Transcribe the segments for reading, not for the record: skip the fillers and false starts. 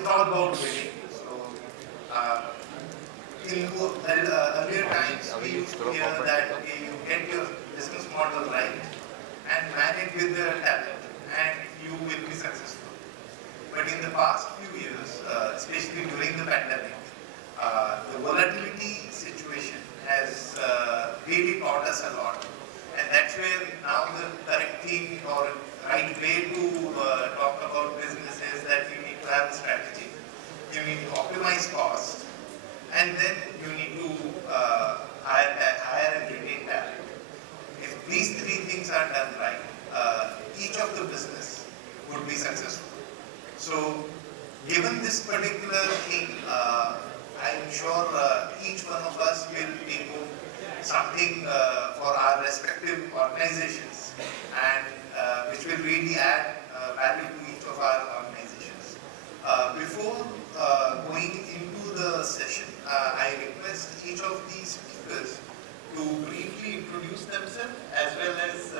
it's all about winning. So, in earlier times, we used to hear that you get your business model right and manage with the talent, and you will be successful. But in the past few years, especially during the pandemic, the volatility situation has really taught us a lot. And that's where now the correct thing or right way to talk about business is that you need to have a strategy, you need to optimize cost, and then you need to hire and retain talent. If these three things are done right, each of the business would be successful. So, given this particular thing, I'm sure each one of us will take something for our respective organizations, and which will really add value to each of our organizations. Before going into the session, I request each of these speakers to briefly introduce themselves as well as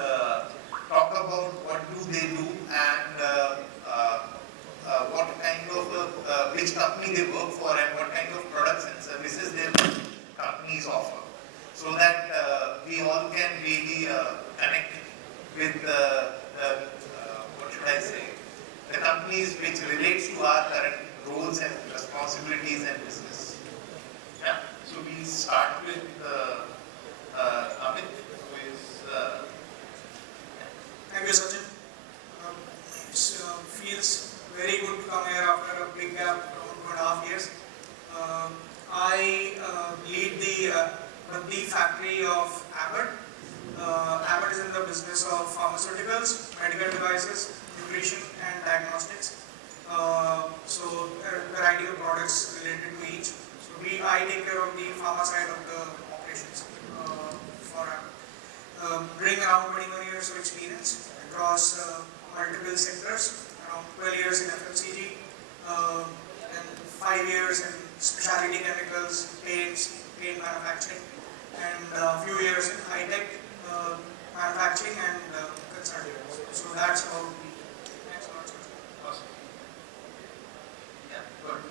talk about what do they do and what kind of which company they work for and what kind of products and services their companies offer, so that we all can really connect with what should I say, the companies which relates to our current roles and responsibilities and business. Yeah. So we start with Amit, who is. Thank you, Sachin. It feels very good to come here after a big gap of around 2.5 years. I lead the factory of Abbott. Abbott is in the business of pharmaceuticals, medical devices, nutrition and diagnostics. So there are a variety of products related to each. So I take care of the pharma side of the operations for Abbott. Bring around 21 years of experience across multiple sectors. Around 12 years in FMCG, and 5 years in specialty chemicals, paints, paint manufacturing, and a few years in high-tech manufacturing and consulting. So that's how we. Thanks a lot, sir. Awesome. Yeah, good.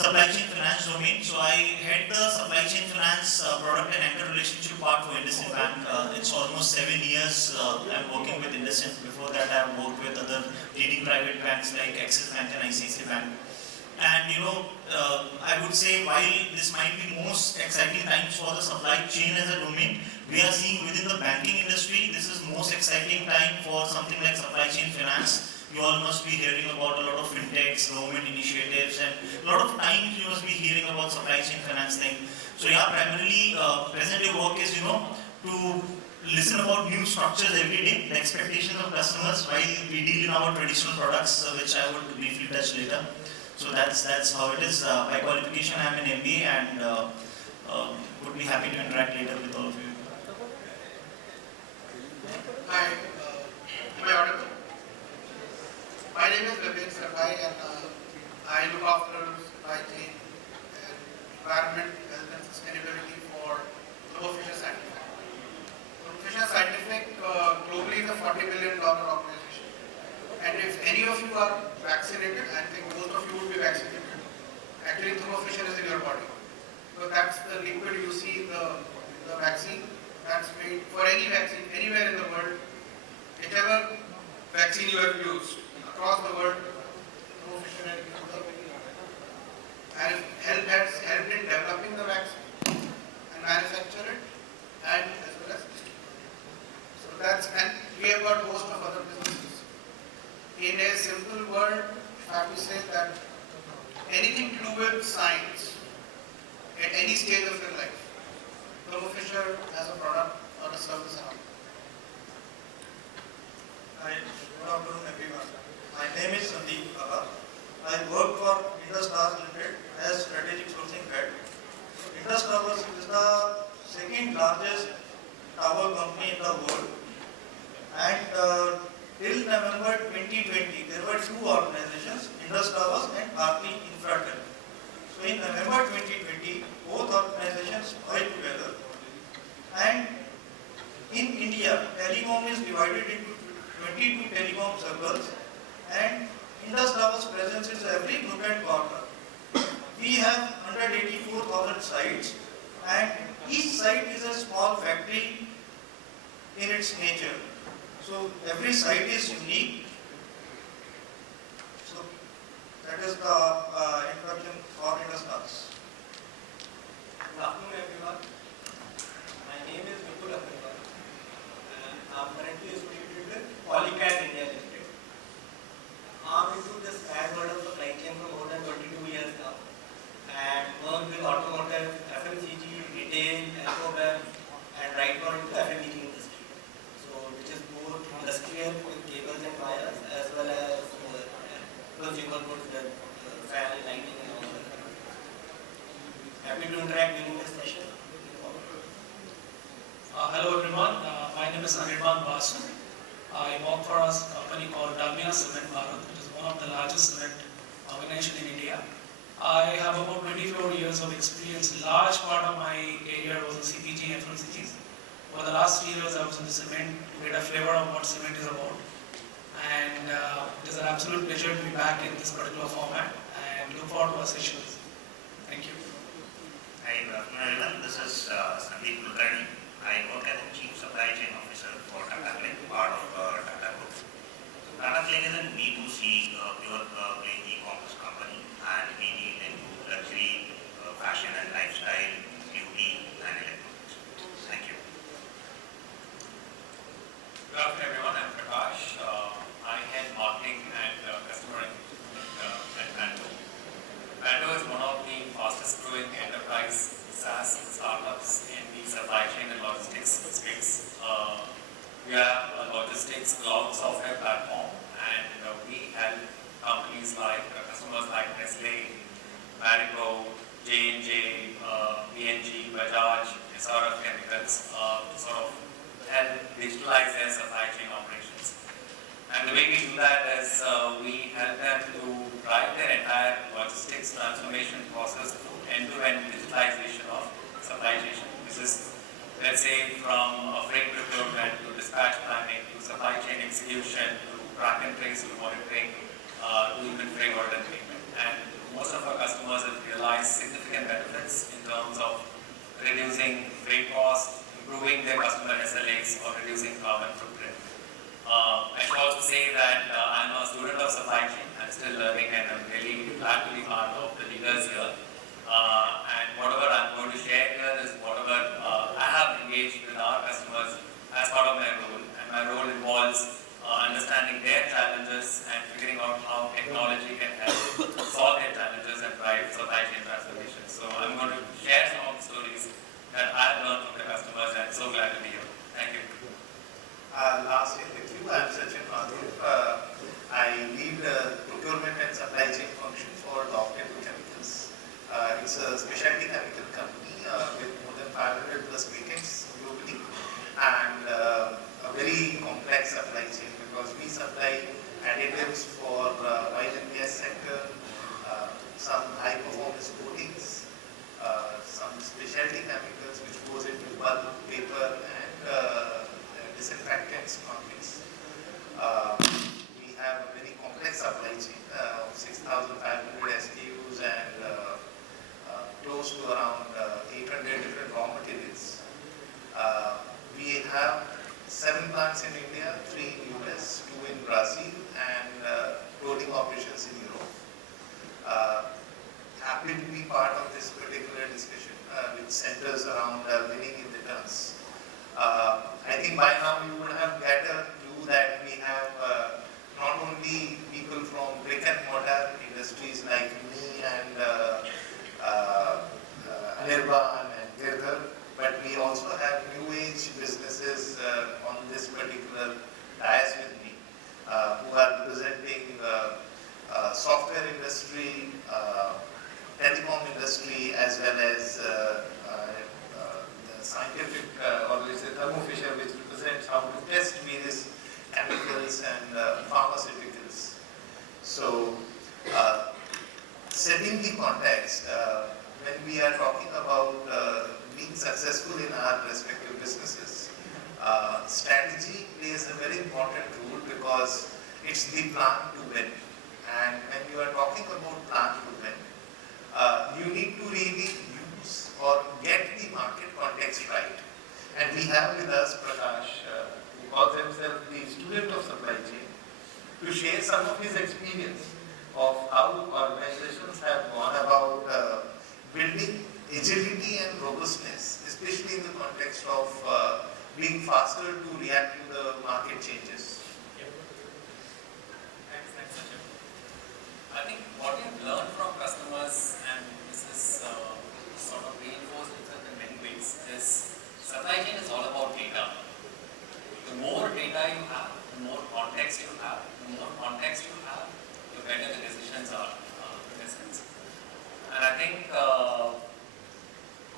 Supply chain finance domain. So I head the supply chain finance product and anchor relationship part for IndusInd Bank. It's almost 7 years I'm working with IndusInd. Before that I've worked with other leading private banks like Axis Bank and ICICI Bank. And I would say while this might be most exciting times for the supply chain as a domain, we are seeing within the banking industry, this is most exciting time for something like supply chain finance. You all must be hearing about a lot of fintechs, government initiatives, and a lot of times you must be hearing about supply chain financing. So yeah, primarily present day work is to listen about new structures every day, the expectations of customers while we deal in our traditional products, which I would briefly touch later. So that's how it is. By qualification, I'm an MBA and would be happy to interact later with all of you. Hi, am I audible? My name is Vivek, Sarbhai, and I look after supply chain and environment, health and sustainability for Thermofisher Scientific. Thermofisher Scientific globally is a $40 billion organization. And if any of you are vaccinated, I think most of you would be vaccinated. Actually, Thermofisher is in your body. So that's the liquid you see in the vaccine. That's made for any vaccine, anywhere in the world, whichever vaccine you have used. Across the world, Thermofisher has helped in developing the vaccine and manufacture it, and as well as distribute it. So and we have got most of other businesses. In a simple word, I have to say that anything to do with science at any stage of your life, Thermofisher has a product or a service around. Hi, good afternoon everyone. My name is Sandeep. I work for Indus Limited as strategic sourcing head. Indus is the second largest tower company in the world. And till November 2020, there were two organizations, Indus Towers and Bharti Infratel. So in November 2020, both organizations joined together. And in India, telecom is divided into 22 telecom circles, and Indus Towers presence is every nook and corner. We have 184,000 sites, and each site is a small factory in its nature. So every site is unique. So that is the introduction for Indus Towers. Good afternoon, everyone. My name is Vipul, and I'm currently associated with Polycab India Limited. I'm into this mad world of supply chain for more than 22 years now, and work with automotive, FMCG, retail, alcohol, and right now into FMCG industry. So, which is both industrial with cables and wires, as well as consumer goods with fan, lighting, and all that. Happy to interact during this session. Hello everyone, my name is Anirban Basu. I work for a company called Dalmia Cement Bharat, which is one of the largest cement organization in India. I have about 24 years of experience. Large part of my career was in CPG and FMCGs. For the last 3 years I was in the cement to get a flavor of what cement is about. And it is an absolute pleasure to be back in this particular format and look forward to our sessions. Thank you. Hi, good afternoon everyone. This is Sandeep Kulkarni. I work as a Chief Supply Chain Officer for Tata CLiQ, part of Tata Group. Tata CLiQ is a B2C pure play e-commerce company, and we deal into luxury, fashion and lifestyle, beauty and electronics. Thank you. Good afternoon everyone, I'm Prakash. I head marketing and customer at Mathur. Mathur is one of the fastest growing enterprise SaaS startups in the supply chain and logistics space. We are a logistics cloud software platform, and we help companies like customers like Nestle, Marico, J&J, B&G, Bajaj, SRF Chemicals to sort of help digitalize their supply chain operations. And the way we do that is we help them to drive their entire logistics transformation process through end-to-end digitalization of supply chain. This is, let's say, from freight procurement to dispatch planning to supply chain execution to track and trace to monitoring to even freight order payment. And most of our customers have realized significant benefits in terms of reducing freight costs, improving their customer SLAs, or reducing carbon footprint. I should also say that I'm a student of supply chain. I'm still learning, and I'm really glad to be part of the leaders here. And whatever I'm going to share here is whatever I have engaged with our customers as part of my role. And my role involves understanding their challenges and figuring out how technology can help solve their challenges and drive supply chain transformation. So I'm going to share some of the stories that I've learned from the customers, and so glad to be here. Thank you. Last in the queue, I'm Sachin. I lead procurement and supply chain function for Dorf Chemicals. It's a specialty chemical company with more than 500 plus patents globally, and a very complex supply chain because we supply additives for oil and gas sector, some high performance coatings, some specialty chemicals which goes into pulp, paper and disinfectants companies. We have a very complex supply chain of 6,500 SKUs and close to around 800 different raw materials. We have 7 plants in India, 3 in US, 2 in Brazil, and rolling operations in Europe. Happy to be part of this particular discussion, which centers around winning in the terms. I think by now you would have get a clue that we have not only people from brick and mortar industries like me and Anirban and Girdhar, but we also have new age businesses on this particular dais with me, who are representing software industry, telecom industry, as well as the scientific or let's say Thermofisher we are talking about being successful in our respective businesses, strategy plays a very important role because it's the plan to win. And when you are talking about plan to win, you need to really use or get the market context right. And we have with us Prakash, who calls himself the student of supply chain, to share some of his experience of how organizations have gone about building agility and robustness, especially in the context of being faster to react to the market changes. Thanks, Sachin. I think what we've learned from customers, and this is sort of reinforced itself in many ways, is supply chain is all about data. The more data you have, the more context you have, the better the decisions are in a sense. And I think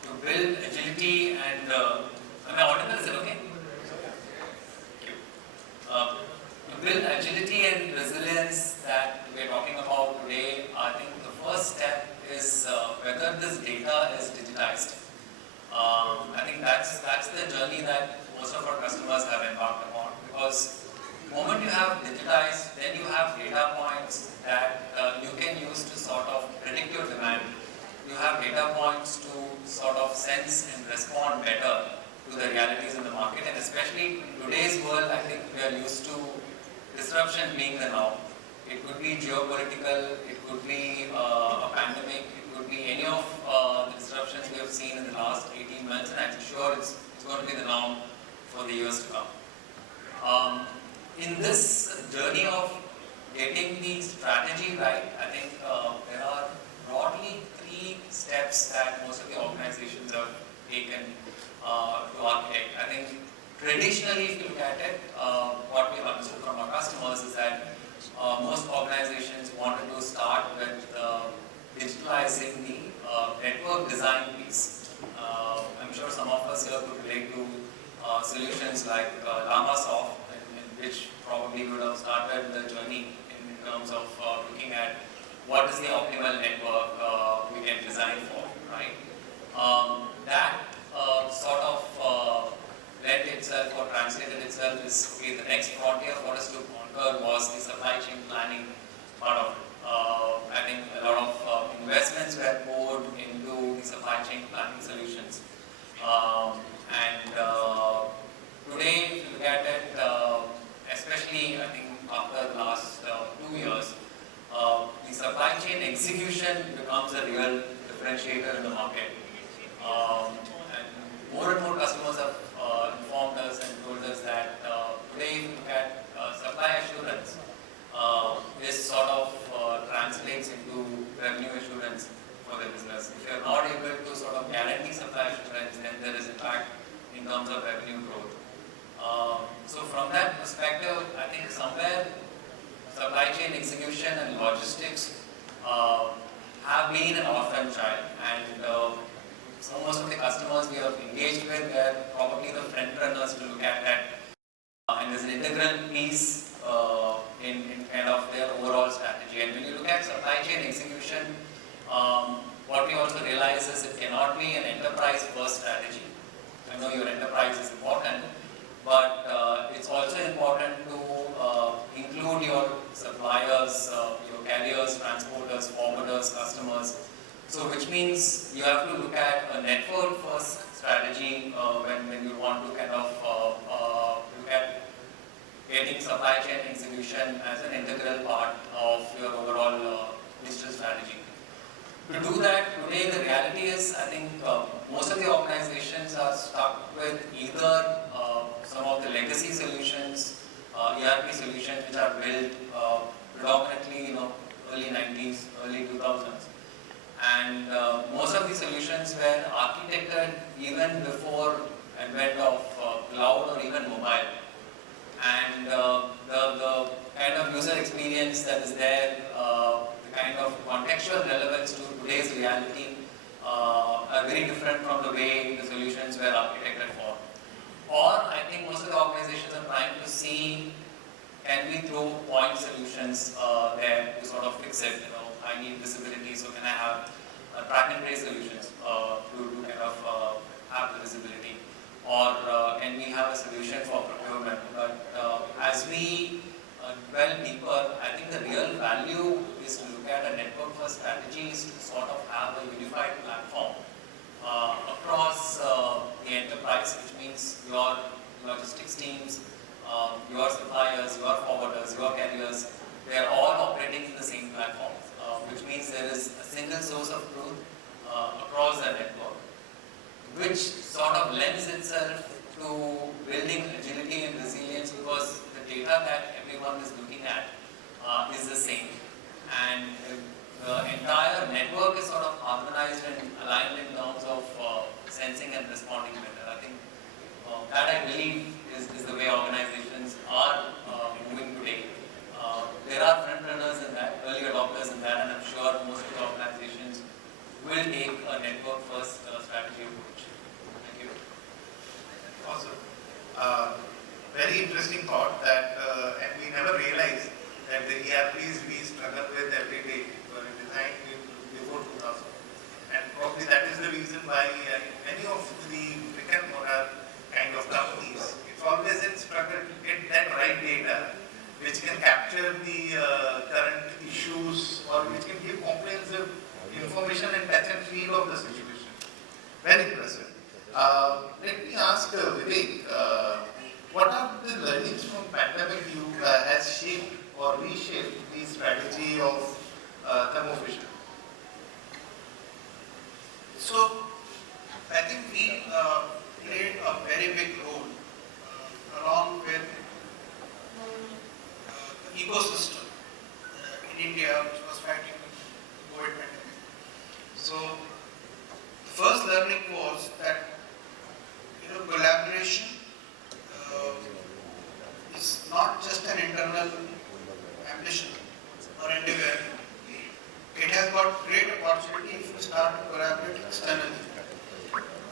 to build agility and, am I audible? Is it okay? Thank you. To build agility and resilience that we're talking about today, I think the first step is whether this data is digitized. I think that's the journey that most of our customers have embarked upon, because the moment you have digitized, then you have data points that you can use to sort of predict your demand. You have data points to sort of sense and respond better to the realities in the market, and especially in today's world, I think we are used to disruption being the norm. It could be geopolitical, it could be a pandemic, it could be any of the disruptions we have seen in the last 18 months, and I'm sure it's going to be the norm for the years to come. In this journey of getting the strategy right, I think there are broadly 3 steps that most of the organizations have taken to architect. I think traditionally, if you look at it, what we've understood from our customers is that most organizations wanted to start with digitalizing the network design piece. I'm sure some of us here could relate to solutions like Lamasoft, in which probably would have started the journey in terms of looking at what is the optimal network we can design for, right? That sort of lent itself or translated itself is, okay, the next frontier for us to conquer was the supply chain planning part of it. I think a lot of investments were poured into the supply chain planning solutions. Today, if you look at it, especially I think after the last 2 years, the supply chain execution becomes a real differentiator in the market. And more and more customers have informed us and told us that today, if you look at supply assurance, this sort of translates into revenue assurance for the business. If you are not able to sort of guarantee supply assurance, then there is impact in terms of revenue growth. So from that perspective, I think somewhere supply chain execution and logistics have been an orphan child, and so most of the customers we have engaged with were probably the front runners to look at that, and there's an integral piece in kind of their overall strategy. And when you look at supply chain execution, what we also realize is it cannot be an enterprise first strategy. I know your enterprise is important, but it's also important to include your suppliers, your carriers, transporters, forwarders, customers. So which means you have to look at a network first strategy when you want to kind of look at getting supply chain execution as an integral part of your overall digital strategy. To do that, today the reality is, I think most of the organizations are stuck with either some of the legacy solutions, ERP solutions which are built predominantly, early 90s, early 2000s. And most of the solutions were architected even before advent of cloud or even mobile. And the kind of user experience that is there, the kind of contextual relevance to today's reality are very different from the way the solutions were architected for. Or I think most of the organizations are trying to see, can we throw point solutions there to sort of fix it? I need visibility, so can I have track and trace solutions? to kind of have the visibility? Or can we have a solution for procurement? But as we dwell deeper, I think the real value is to look at a network first strategy, is to sort of have a unified platform across the enterprise, which means your logistics teams, your suppliers, your forwarders, your carriers, they are all operating in the same platform, which means there is a single source of truth across the network, which sort of lends itself to building agility and resilience, because the data that everyone is looking at is the same. And the entire network is sort of harmonized and aligned in terms of sensing and responding better. I think that I believe is the way organizations are moving today. There are front runners in that, early adopters in that, and I'm sure most of the organizations will take a network first strategy approach. Thank you. Awesome. Very interesting thought that, and we never realized that the ERPs we struggle with every day were designed before 2000. And probably that is the reason why many of the brick and mortar kind of companies, it's always in struggle to get that right data, which can capture the current issues or which can give comprehensive information and touch and feel of the situation. Very impressive. Let me ask Vivek, what are the learnings from pandemic you has shaped or reshaped the strategy of Thermofisher? So, I think we played a very big role along with the ecosystem in India, which was fighting the COVID pandemic. So, the first learning was that collaboration is not just an internal ambition or endeavor. It has got great opportunity if we start to collaborate externally.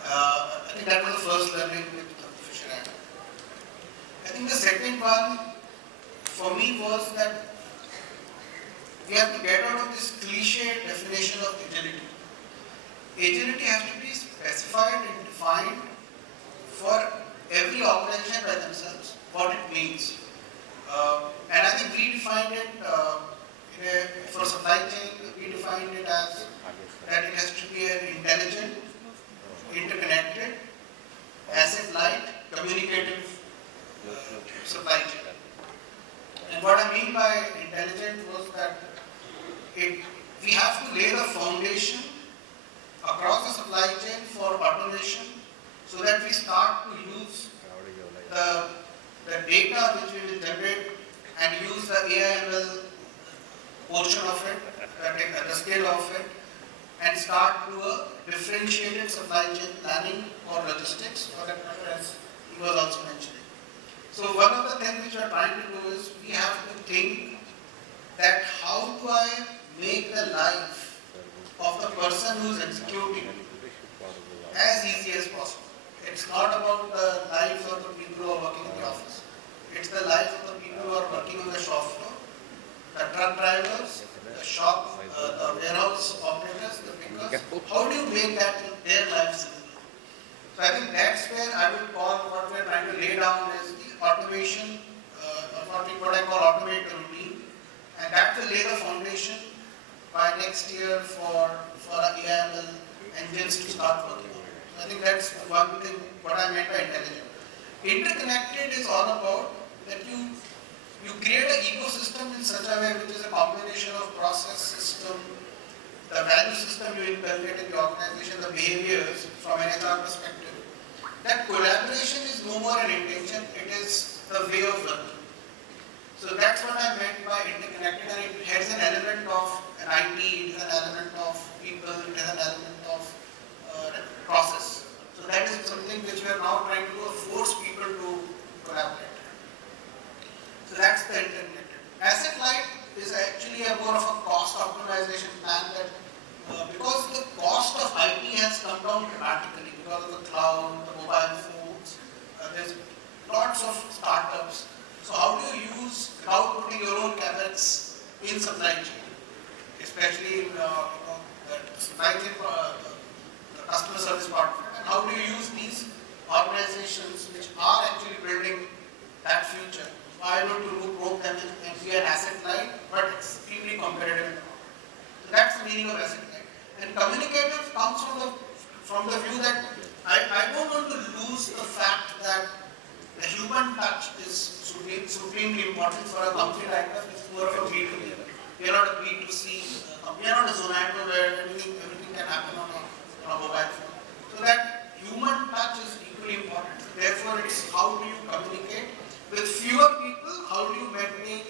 I think that was the first learning with Thermofisher Act. I think the second one for me was that we have to get out of this cliche definition of agility. Agility has to be specified and defined for every organization by themselves, what it means. And I think we defined it for supply chain, we defined it as that it has to be an intelligent, interconnected, asset-light, communicative supply chain. And what I mean by intelligent was that we have to lay the foundation across the supply chain for automation, so that we start to use the data which we will generate and use the AI/ML portion of it, the scale of it, and start to a differentiated supply chain planning for logistics, for that matter, as he was also mentioning. So one of the things which we are trying to do is we have to think that how do I make the life of the person who is executing as easy as possible. It's not about the lives of the people who are working in the office. It's the lives of the people who are working on the shop floor, the truck drivers, the shop, the warehouse operators, the pickers. How do you make that their lives simple? So I think that's where I would call what we're trying to lay down is the automation, what I call automate the routine, and that will lay the foundation by next year for our AI/ML engines to start working on. I think that's one thing, what I meant by intelligent. Interconnected is all about that you create an ecosystem in such a way which is a combination of process system, the value system you inculcate in the organization, the behaviors from an HR perspective. That collaboration is no more an intention, it is the way of working. So that's what I meant by interconnected, and it has an element of an IT, it has an element of people, it has an element of process. So that is something which we are now trying to do, force people to collaborate. So that's the interconnected. Asset light is actually a more of a cost optimization plan that because the cost of IT has come down dramatically because of the cloud, the mobile phones, there's lots of startups. So how do you use without putting your own capex in supply chain, especially in the supply chain, the customer service part of it, and how do you use these organizations which are actually building that future. Why don't you rope them and be an asset light but extremely competitive in the market? So that's the meaning of asset light. And communicative comes from the view that I don't want to lose the fact that the human touch is supremely important for a company like us, which is more of a B2B. We are not a B2C company. We are not a Zomato where everything can happen on a mobile phone. So that human touch is equally important. Therefore, it's how do you communicate with fewer people? How do you maintain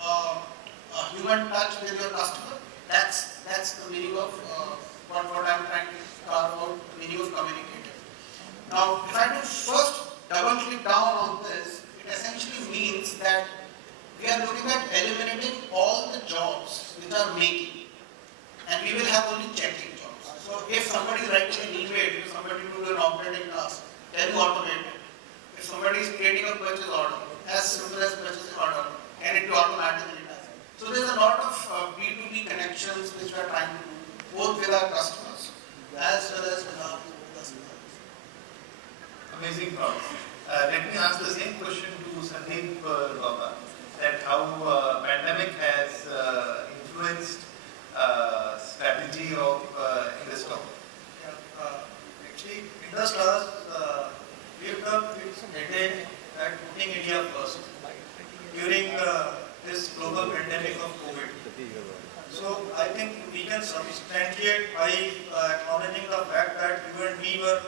a human touch with your customer? That's the meaning of what I'm trying to carve out. The meaning of communicative. Now, if I do first double click down on this, it essentially means that we are looking at eliminating all the jobs which are making, and we will have only checking jobs. So if somebody is writing an email, if somebody will do an operating task, then you automate it. If somebody is creating a purchase order, as simple as purchase order, can it be automatically done? So there's a lot of B2B connections which we are trying to do, both with our customers as well as with our customers. Amazing thoughts. Let me ask the same question to Sandeep Gauba, that how pandemic has influenced strategy of Indus. Actually, Indus has lived up its headache at putting India first during this global pandemic of COVID. So I think we can substantiate by acknowledging the fact that you and me were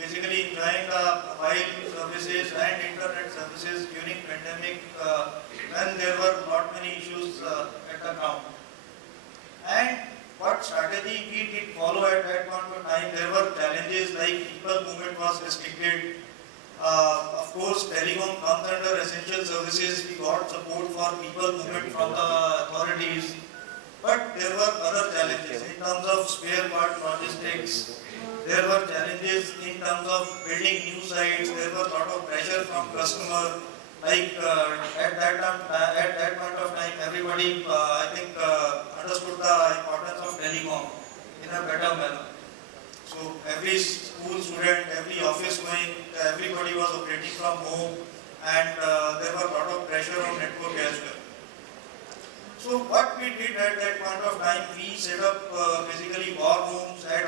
basically enjoying the mobile services and internet services during pandemic when there were not many issues at the ground. And what strategy we did follow at that point of time, there were challenges like people movement was restricted. Of course, telecom comes under essential services. We got support for people movement from the authorities. But there were other challenges in terms of spare part logistics. There were challenges in terms of building new sites. There was a lot of pressure from customer. Like at that point of time, everybody I think understood the importance of telecom in a better manner. So every school student, every office going, everybody was operating from home, and there was a lot of pressure on network as well. So what we did at that point of time, we set up basically war rooms at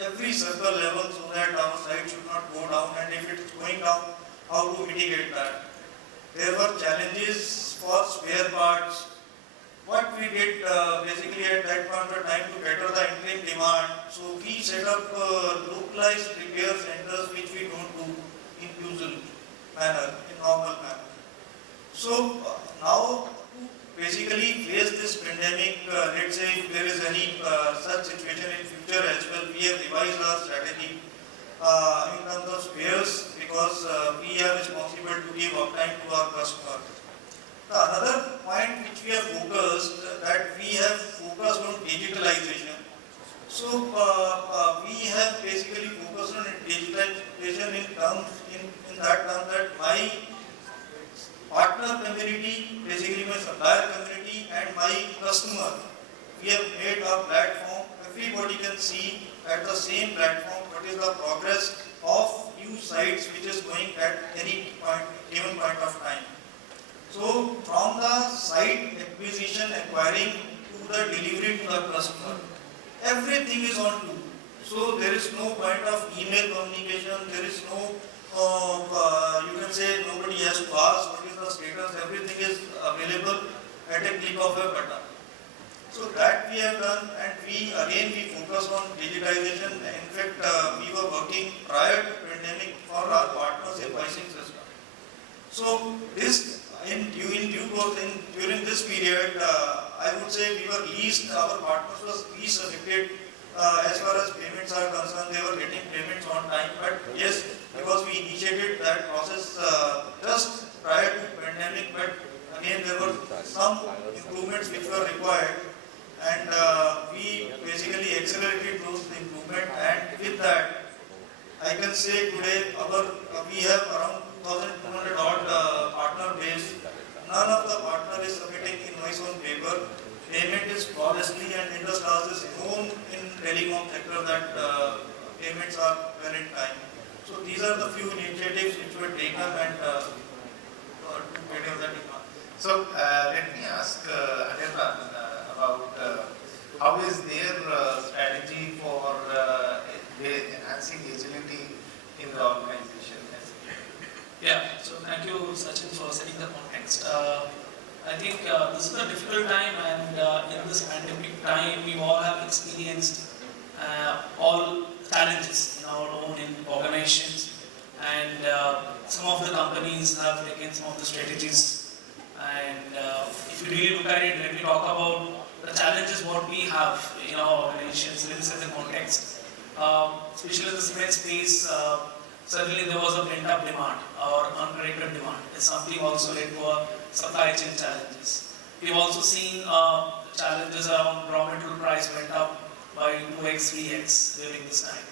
every circle level so that our site should not go down, and if it's going down, how to mitigate that. There were challenges for spare parts. What we did basically at that point of time to cater the interim demand, so we set up localized repair centers which we don't do in usual manner, in normal manner. So now to basically face this pandemic, let's say if there is any such situation in future as well, we have revised our strategy in terms of spares because we are responsible to give uptime to our customers. Another point which we have focused, that we have focused on digitalization. So we have basically focused on digitalization in that term that my partner community, basically my supplier community and my customer, we have made a platform. Everybody can see at the same platform what is the progress of new sites which is going at any given point of time. So from the site acquisition, acquiring to the delivery to the customer, everything is on tool. So there is no point of email communication, there is no, you can say nobody has to ask what is the status, everything is available at a click of a button. So that we have done, and we focus on digitization. In fact, we were working prior to pandemic for our partners invoicing system. So this during this period, I would say we were least, our partners was least affected as far as payments are concerned. They were getting payments on time, but yes, because we initiated that process just prior to pandemic, but again there were some improvements which were required, and we basically accelerated those improvements, and with that I can say today we have around 1,200 odd partner base. None of the partner is submitting invoice on paper. Payment is flawlessly, and Indus is known in telecom sector that shipments are well in time. So these are the few initiatives which were taken and to cater that demand. So let me ask Anirban about how is their strategy for enhancing agility in the organization? Yeah, so thank you, Sachin, for setting the context. I think this is a difficult time, and in this pandemic time, we all have experienced all challenges in our own organizations, and some of the companies have taken some of the strategies. And if you really look at it, let me talk about the challenges what we have in our organizations. Let me set the context. Especially in the cement space, certainly there was a pent-up demand or uncorrected demand. It's something also led to supply chain challenges. We've also seen challenges around raw material price went up by 2x, 3x during this time.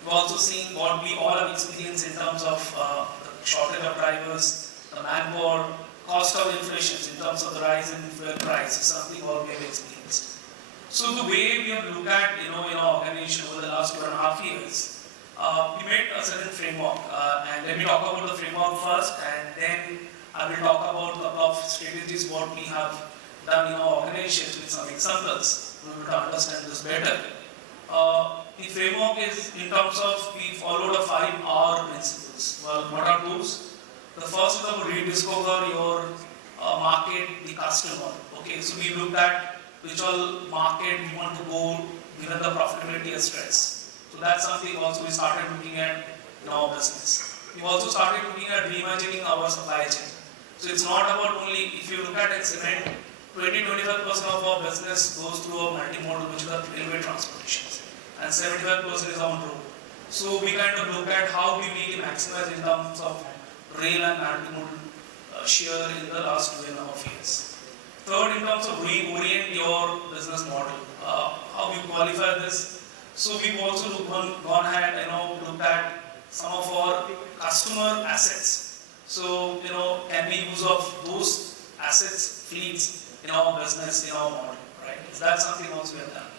We've also seen what we all have experienced in terms of the shortage of drivers, the manpower, cost of inflation in terms of the rise in fuel price is something all we have experienced. So the way we have looked at in our organization over the last 2.5 years, we made a certain framework, and let me talk about the framework first, and then I will talk about a couple of strategies what we have done in our organization with some examples to understand this better. The framework is in terms of we followed a 5R principles. Well, what are those? The first is about rediscover your market, the customer. Okay, so we looked at which all market we want to go given the profitability and stress. So that's something also we started looking at in our business. We also started looking at reimagining our supply chain. So it's not about only, if you look at it, cement, 20-25% of our business goes through a multimodal, which is a railway transportation, and 75% is on road. So we kind of look at how we really maximize in terms of rail and multimodal share in the last 2.5 years. Third, in terms of reorient your business model, how you qualify this. So we've also gone ahead, looked at some of our customer assets. So, can we use of those assets, fleets in our business, in our model, right? So that's something also we have done.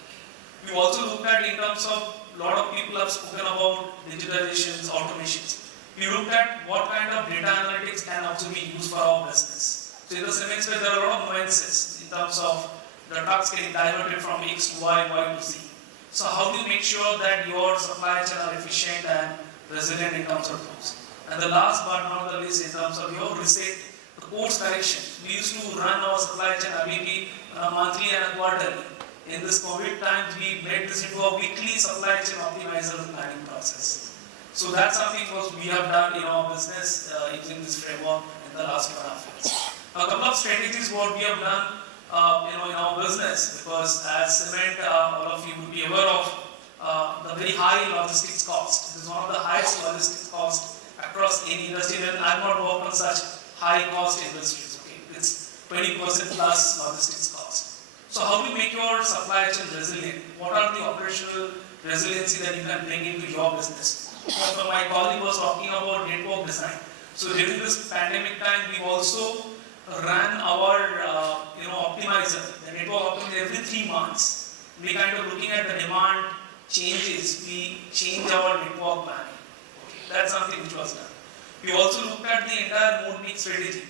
We also looked at in terms of, a lot of people have spoken about digitalizations, automations. We looked at what kind of data analytics can also be used for our business. So in the cement space, there are a lot of nuances in terms of the trucks getting diverted from X to Y, Y to Z. So how do you make sure that your supply chain are efficient and resilient in terms of those? And the last but not the least, in terms of your reset, the course correction. We used to run our supply chain ability monthly and quarterly. In this COVID times, we made this into a weekly supply chain optimizer planning process. So that's something we have done in our business using this framework in the last 2.5 years. A couple of strategies what we have done in our business, because as cement, all of you would be aware of the very high logistics cost. It is one of the highest logistics costs across any industry, and I've not worked on such high cost industries. Okay, it's 20% plus logistics cost. So how do you make your supply chain resilient? What are the operational resiliency that you can bring into your business? So my colleague was talking about network design. So during this pandemic time, we also ran our optimizer, the network optimizer every 3 months. We kind of looking at the demand changes, we change our network planning. Okay, that's something which was done. We also looked at the entire mode mix strategy.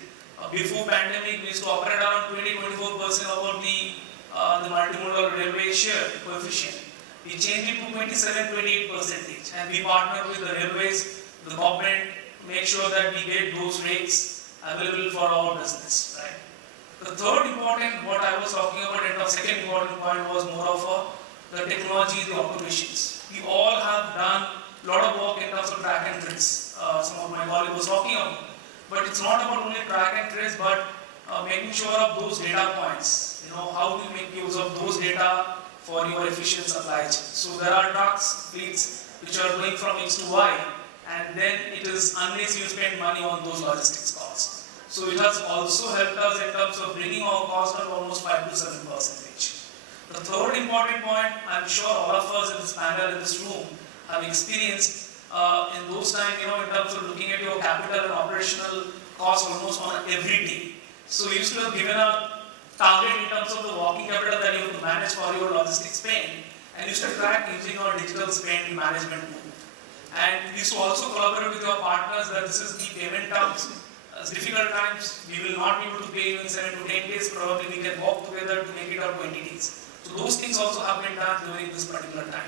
Before pandemic, we used to operate around 20-24% about the multimodal railway share coefficient. We changed it to 27-28%, and we partner with the railways, the government, make sure that we get those rates available for our business, right? The third important, what I was talking about, and the second important point was more of the technology, the automations. We all have done a lot of work in terms of track and trace. Some of my colleagues was talking about, but it's not about only track and trace, but making sure of those data points. How do you make use of those data for your efficient supply chain? So there are trucks, fleets, which are going from X to Y, and then it is unless you spend money on those logistics costs. So it has also helped us in terms of bringing our cost down almost 5 to 7%. The third important point, I'm sure all of us in this panel, in this room, have experienced in those times, in terms of looking at your capital and operational costs almost on every day. So we used to have given a target in terms of the working capital that you have to manage for your logistics spend, and you should track using our digital spend management tool. And we used to also collaborate with our partners that this is the payment terms. Difficult times, we will not be able to pay you in 7 to 10 days, probably we can work together to make it up 20 days. So those things also have been done during this particular time.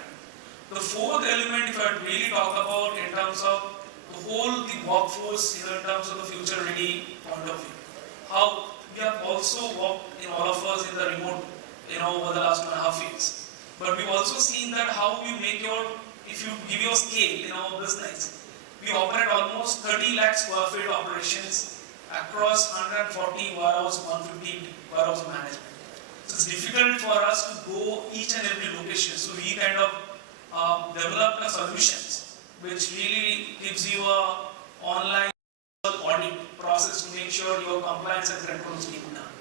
The fourth element, if I really talk about in terms of the whole the workforce, in terms of the future ready point of view, how we have also worked in all of us in the remote, over the last 1.5 years. But we've also seen that how you make if you give your scale in our business, we operate almost 30 lakh square feet operations across 140 warehouse, 150 warehouse management. So it's difficult for us to go each and every location. So we kind of developed solutions which really gives you a online audit process to make sure your compliance and controls being done.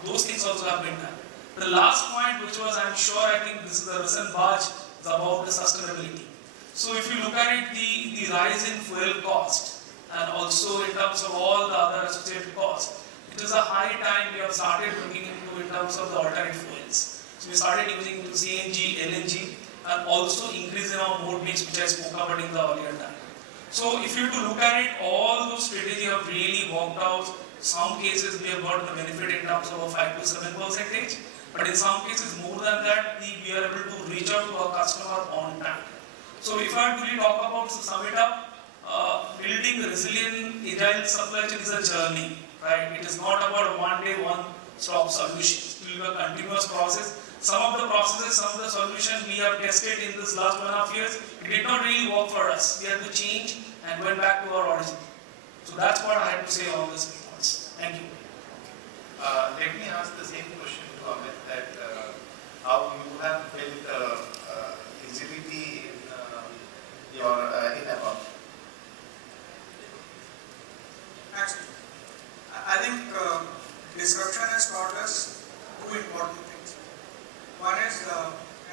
So those things also have been done. The last point, which was, I'm sure, I think this is the recent badge, is about the sustainability. So if you look at it, the rise in fuel cost and also in terms of all the other associated costs, it is a high time we have started looking into in terms of the alternate fuels. So we started using CNG, LNG, and also increase in our mode mix, which I spoke about in the earlier time. So if you to look at it, all those strategies have really worked out. Some cases we have got the benefit in terms of a 5 to 7%, but in some cases more than that, we are able to reach out to our customer on time. So if I really talk about, to sum it up, building a resilient, agile supply chain is a journey, right? It is not about a one day, one stop solution. It will be a continuous process. Some of the processes, some of the solutions we have tested in this last 1.5 years, it did not really work for us. We had to change and went back to our origin. So that's what I had to say on this points. Thank you. Let me ask the same question to Amit, that how you have built agility in Abbott. Actually, I think disruption has taught us two important things. One is,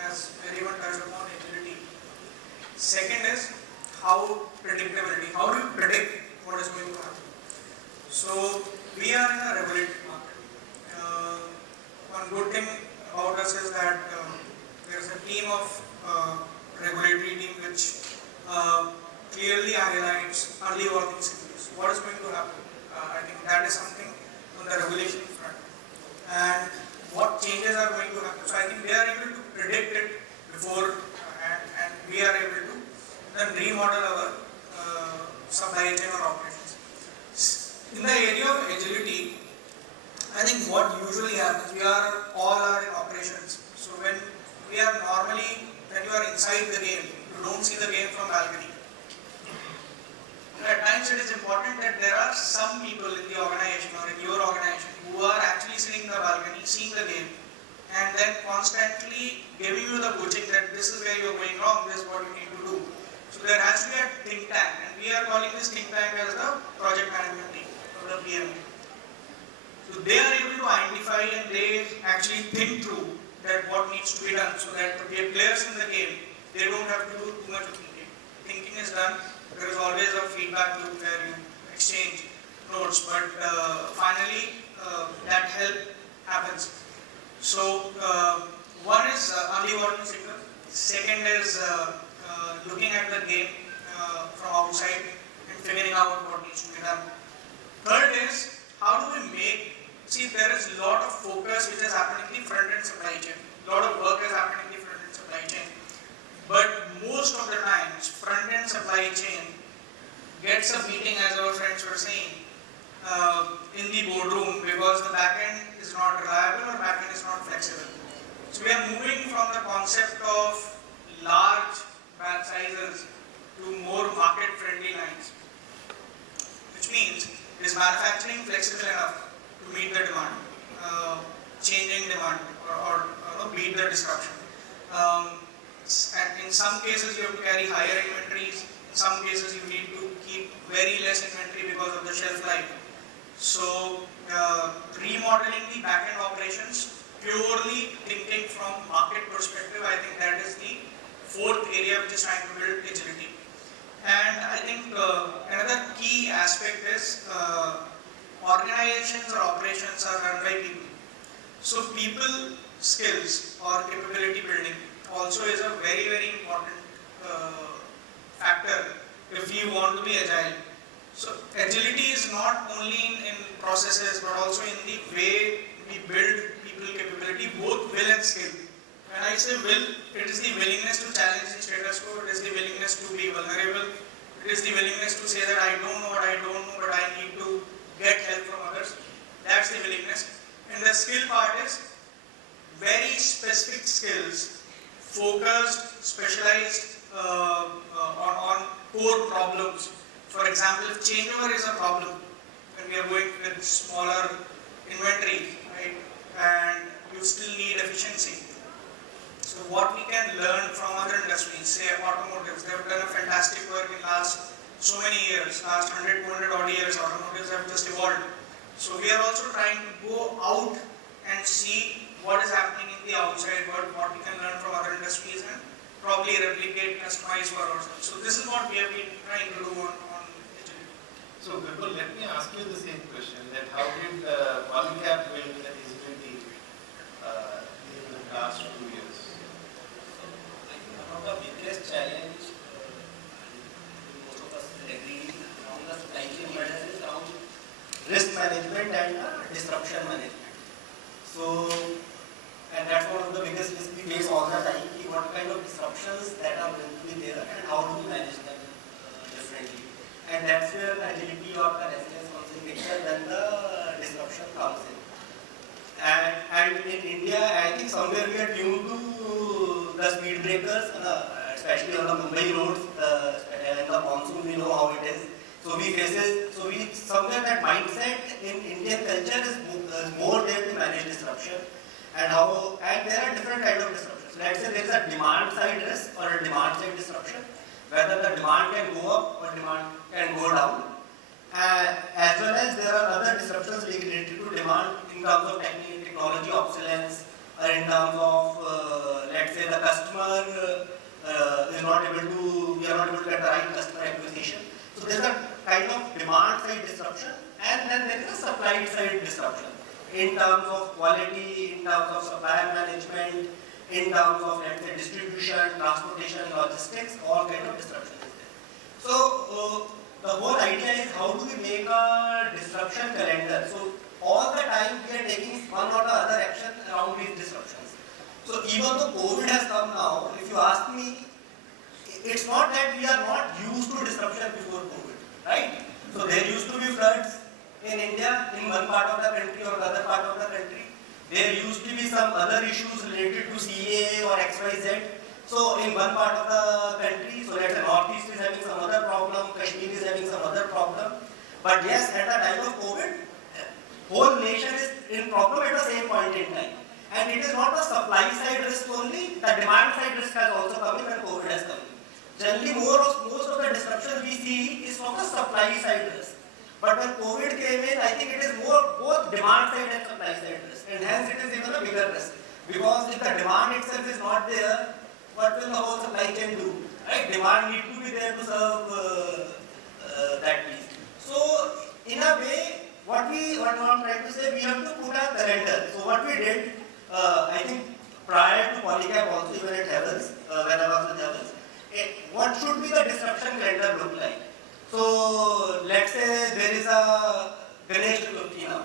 as everyone touched upon, agility. Second is predictability. How do you predict what is going to happen? So we are in a regulated market. One good thing about us is that there is a team of regulatory team which clearly highlights early warning signals. What is going to happen? I think that is something on the regulation front. And what changes are going to happen. So I think they are able to predict it before, and we are able to then remodel our supply chain or operations. In the area of agility, I think what usually happens, we are all in operations. So when you are inside the game, you don't see the game from balcony. At times it is important that there are some people in the organization or in your organization who are actually sitting in the balcony, seeing the game, and then constantly giving you the coaching that this is where you are going wrong, this is what you need to do. So there has to be a think tank, and we are calling this think tank as the project management team or the PM. So they are able to identify and they actually think through that what needs to be done, so that the players in the game, they don't have to do too much of thinking. Thinking is done. There is always a feedback loop where you exchange notes, but finally that help happens. So one is early warning signal. Second is looking at the game from outside and figuring out what needs to be done. Third is how do we there is a lot of focus which is happening in the front end supply chain. A lot of work is happening in the front end supply chain. But most of the times, front end supply chain gets a beating, as our friends were saying, in the boardroom because the back end is not reliable or back end is not flexible. So we are moving from the concept of large batch sizes to more market friendly lines, which means is manufacturing flexible enough to meet the demand, changing demand or beat the disruption. And in some cases you have to carry higher inventories, in some cases you need to keep very less inventory because of the shelf life. So remodeling the back-end operations, purely thinking from market perspective, I think that is the fourth area which is trying to build agility. And I think another key aspect is organizations or operations are run by people. So people skills or capability building also is a very, very important factor if we want to be agile. So agility is not only in processes but also in the way we build people capability, both will and skill. When I say will, it is the willingness to challenge the status quo, it is the willingness to be vulnerable, it is the willingness to say that I don't know what I don't know but I need to get help from others. That's the willingness. And the skill part is very specific skills, focused, specialized on core problems. For example, if changeover is a problem, when we are going with smaller inventory, right, and you still need efficiency. So what we can learn from other industries, say automotives, they have done a fantastic work in last so many years, last 100, 200 odd years, automotives have just evolved. So we are also trying to go out and see what is happening in the outside world, what we can learn from other industries and probably replicate, customize for ourselves. So this is what we have been trying to do on agility. So Vipul, let me ask you the same question, that how did Polycab build the agility in the last 2 years? I think one of the biggest challenge, most of us agree, around the supply chain management is around risk management and disruption management. So, and that's one of the biggest risks we face all the time, what kind of disruptions that are going to be there and how do we manage them differently. And that's where agility or the resilience comes in picture when the disruption comes in. And in India, I think somewhere we are tuned to the speed breakers, especially on the Mumbai roads, in the monsoon we know how it is. So we somewhere that mindset in Indian culture is more there to manage disruption. And there are different kinds of disruptions. Let's say there is a demand side risk or a demand side disruption, whether the demand can go up or demand can go down. As well as there are other disruptions related to demand in terms of technology obsolescence, or in terms of, let's say the customer we are not able to get the right customer acquisition. So there is a kind of demand side disruption, and then there is a supply side disruption in terms of quality, in terms of supply management, in terms of, let's say, distribution, transportation, logistics, all kind of disruption is there. So the whole idea is how do we make a disruption calendar. So all the time we are taking one or the other action around these disruptions. So even though COVID has come now, if you ask me, it's not that we are not used to disruption before COVID, right? So there used to be floods in India, in one part of the country or the other part of the country. There used to be some other issues related to CA or XYZ. So in one part of the country, so let's say Northeast is having some other problem, Kashmir is having some other problem. But yes, at the time of COVID, whole nation is in problem at the same point in time. And it is not a supply side risk only, the demand side risk has also come in when COVID has come in. Generally, most of the disruption we see is from the supply side risk. But when COVID came in, I think it is more both demand side and supply side risk. And hence it is even a bigger risk. Because if the demand itself is not there, what will the whole supply chain do? Right? Demand needs to be there to serve that piece. So, in a way, what I'm trying to say, we have to put a calendar. So what we did, I think prior to Polycab also, even at Havels, when I was with Havels, what should be the disruption calendar look like? So let's say there is a Ganesh Chaturthi now.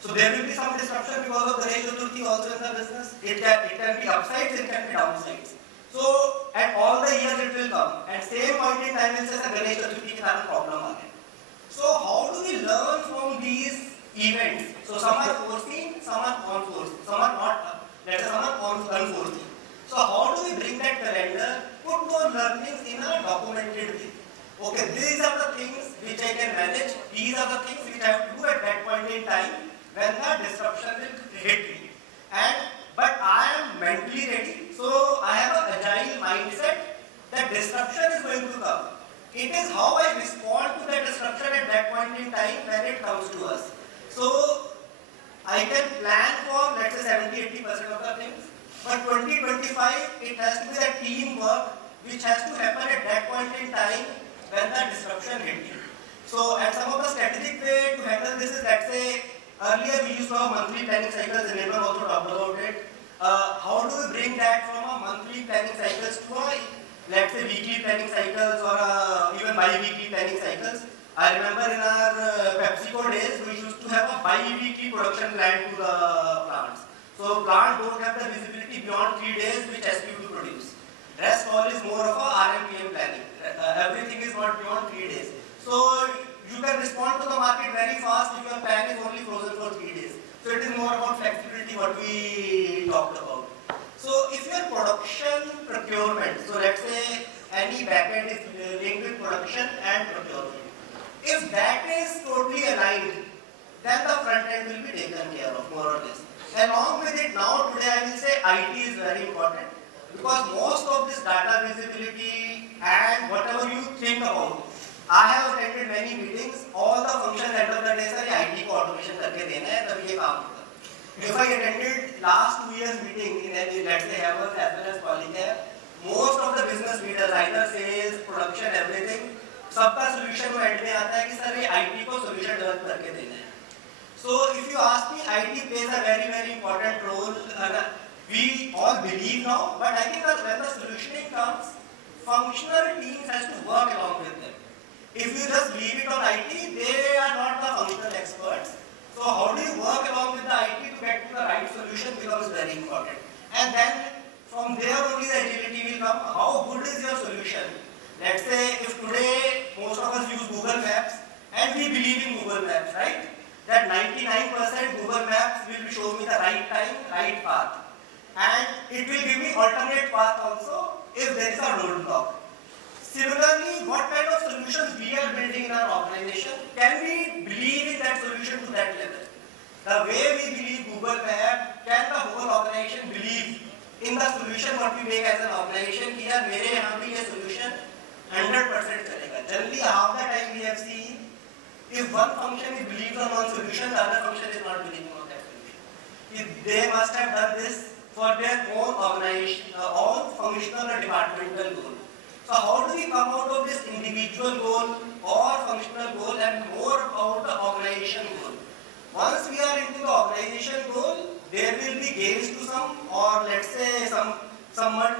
So there will be some disruption because of Ganesh Chaturthi also in the business. It can be upsides, it can be downsides. So at all the years it will come. At same point in time, it says a Ganesh Chaturthi can have a problem again. So how do we learn from these events? So some are foreseen, some are unforeseen, some are not, let's say some are unforeseen. So how do we bring that calendar, put those learnings in a documented way? Okay, these are the things which I can manage, these are the things which I have to do at that point in time when the disruption will hit me. But I am mentally ready, so I have an agile mindset that disruption is going to come. It is how I respond to that disruption at that point in time when it comes to us. So I can plan for, let's say, 70-80% of the things, but 20-25, it has to be that teamwork which has to happen at that point in time when the disruption hit you. So, and some of the strategic way to handle this is, let's say, earlier we used to have monthly planning cycles, Anirban also talked about it. How do we bring that from a monthly planning cycles to a let's say weekly planning cycles or even bi-weekly planning cycles. I remember in our PepsiCo days, we used to have a bi-weekly production plan to the plants. So plant don't have the visibility beyond 3 days which SKU to produce. Rest all is more of a RMPM planning. Everything is not beyond 3 days. So you can respond to the market very fast if your plan is only frozen for 3 days. So it is more about flexibility what we talked about. So if your production procurement, so let's say any backend is linked with production and procurement. If that is totally aligned, then the front end will be taken care of more or less. Along with it, now today I will say IT is very important because most of this data visibility and whatever you think about, I have attended many meetings, all the functions end of the day sir IT को automation करके देना है तभी ये काम होगा. If I attended last 2 years meeting in any, let's say Abbott as well as Polycab, most of the business leaders, either sales, production, everything, सबका solution वो end में आता है कि सर ये IT को solution develop करके देना है. So if you ask me, IT plays a very very important role. We all believe now, but I think that when the solutioning comes, functional teams has to work along with them. If you just leave it on IT, they are not the functional experts. So how do you work along with the IT to get to the right solution becomes very important. And then from there only the agility will come. How good is your solution? Let's say if today most of us use Google Maps and we believe in Google Maps, right? That 99% Google Maps will show me the right time, right path. And it will give me alternate path also if there is a roadblock. Similarly, what kind of solutions we are building in our organization, can we believe in that solution to that level? The way we believe Google Map, can the whole organization believe in the solution what we make as an organization कि यार मेरे यहाँ भी ये solution 100% चलेगा. Generally, half the time we have seen, if one function is believed on one solution, the other function is not believing on that solution. They must have done this for their own organization, own functional or departmental goal. So how do we come out of this individual goal or functional goal and more about the organization goal? Once we are into the organization goal, there will be gains to some, or let's say someone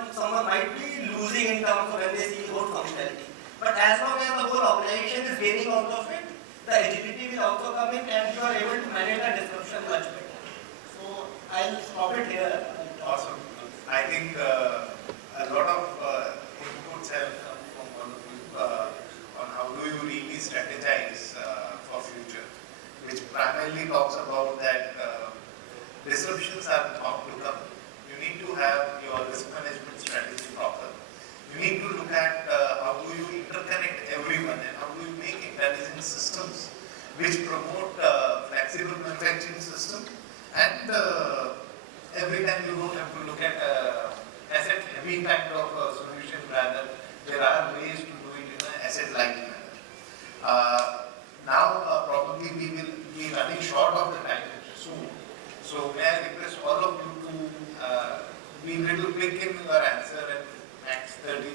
might be losing in terms of when they see about functionality. But as long as the whole organization is gaining out of it, the agility will also come in and you are able to manage the disruption much better. So I'll stop it here. Awesome. I think a lot of inputs have come from all of you on how do you really strategize for future, which primarily talks about that disruptions are bound to come. You need to have your risk management strategy proper. You need to look at how do you interconnect everyone and how do you make intelligent systems which promote flexible manufacturing system and every time you don't have to look at asset heavy kind of solution, rather there are ways to do it in an asset light manner. Now probably we will be running short of the time soon. So may I request all of you to be little quick in your answer and max 30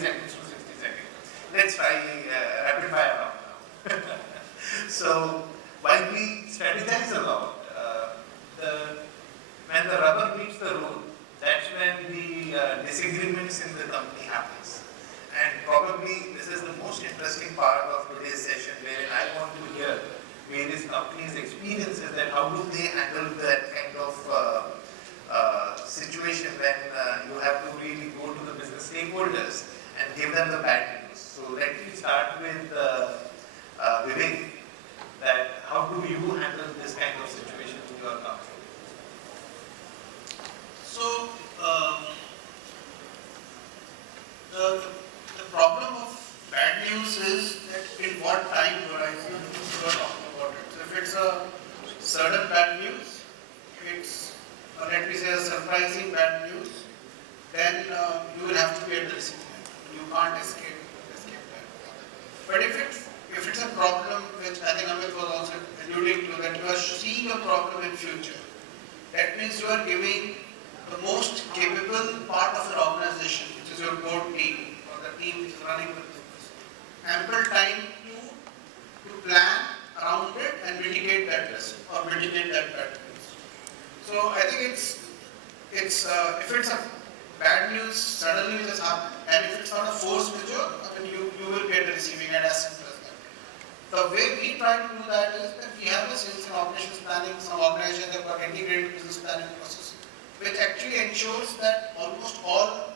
seconds to 60 seconds. Let's try rapid fire round now. So while we strategize a lot, when the rubber meets the road, that's when the disagreements in the company happens. And probably this is the most interesting part of today's session, wherein I want to hear various companies' experiences that how do they handle that kind of situation when you have to really go to the business stakeholders and give them the bad news. So let me start with Vivek, that how do you handle this kind of situation in your company? So, the problem of bad news is that in what time horizon you are talking about it. So if it's a sudden bad news, it's, let me say, a surprising bad news, then you will have to be at the receiving end. You can't escape that. But if it's a problem which I think Amit was also alluding to, that you are seeing a problem in future, that means you are giving the most capable part of your organization, which is your core team or the team which is running the business, ample time to plan around it and mitigate that risk or mitigate that bad news. So I think it's if it's a bad news suddenly just happen, and if it's not a force majeure, I mean you will get the receiving end as simple as that. The way we try to do that is that we have a sales and operations planning, some organizations have got integrated business planning process, which actually ensures that almost all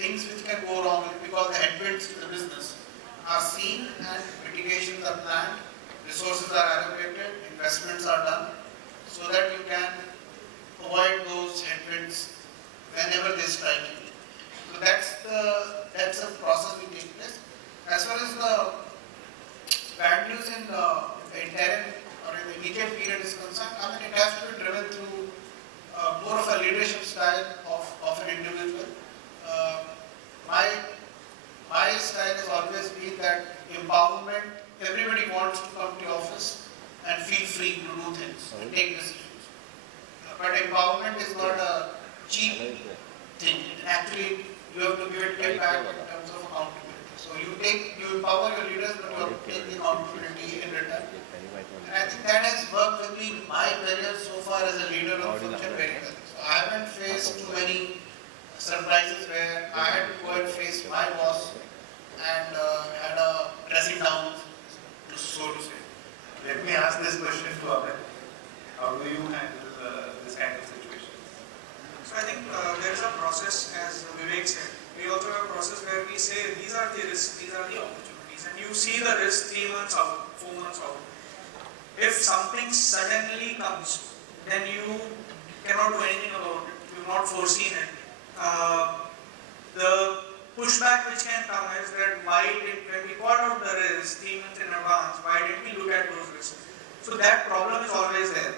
things which can go wrong because the headwinds to the business are seen and mitigations are planned, resources are allocated, investments are done, so that you can avoid those headwinds whenever they strike you. So that's a process we take place. As far as the bad news in the interim or in the immediate period is concerned, I mean it has to be driven through more of a leadership style of an individual. My style has always been that empowerment, everybody wants to come to office and feel free to do things and take decisions. But empowerment is not a cheap thing. Actually, you have to give it back in terms of accountability. So you empower your leaders, but you have to take the accountability in return. And I think that has worked with me in my career so far as a leader of function very well. So I haven't faced too many surprises where I had to go and face my boss and had a dressing down, so to say. Let me ask this question to Amit. How do you handle this kind of situation? So I think there is a process, as Vivek said. We also have a process where we say these are the risks, these are the opportunities, and you see the risk 3 months out, 4 months out. If something suddenly comes, then you cannot do anything about it. You've not foreseen it. The pushback which can come is that when we called out the risk 3 months in advance, why didn't we look at those risks? So that problem is always there.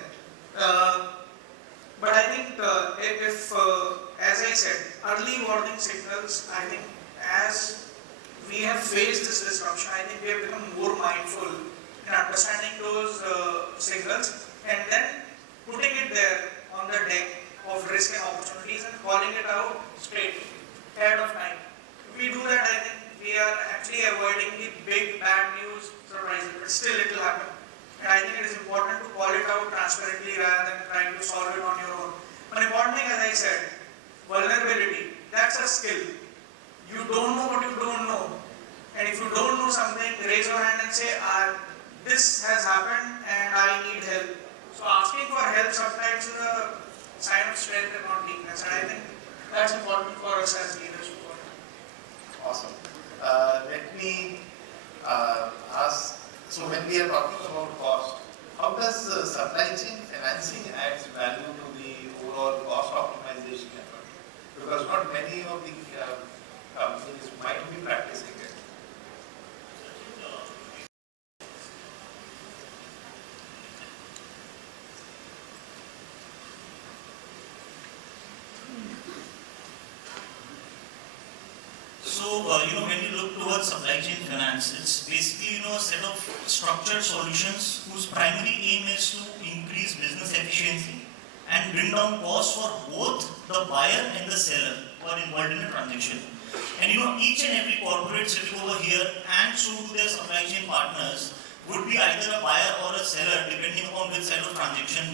But I think if as I said, early warning signals, I think as we have faced this disruption, I think we have become more mindful in understanding those signals and then putting it there on the deck of risk and opportunities and calling it out straight, ahead of time. If we do that, I think we are actually avoiding the big bad news surprises, but still it will happen. And I think it is important to call it out transparently rather than trying to solve it on your own. One important thing, as I said, vulnerability, that's a skill. You don't know what you don't know. And if you don't know something, raise your hand and say, this has happened and I need help. So asking for help sometimes is a sign of strength and not weakness. And I think that's important for us as leaders. Awesome. Let me ask, so when we are talking about cost, how does supply chain financing adds value to the overall cost optimization effort? Because not many of the companies might be practicing it. So, when you look towards supply chain finance, it's basically, a set of structured solutions whose primary aim is to increase business efficiency and bring down costs for both the buyer and the seller who are involved in the transaction. And each and every corporate sitting over here and so do their supply chain partners would be either a buyer or a seller depending upon which side of transaction,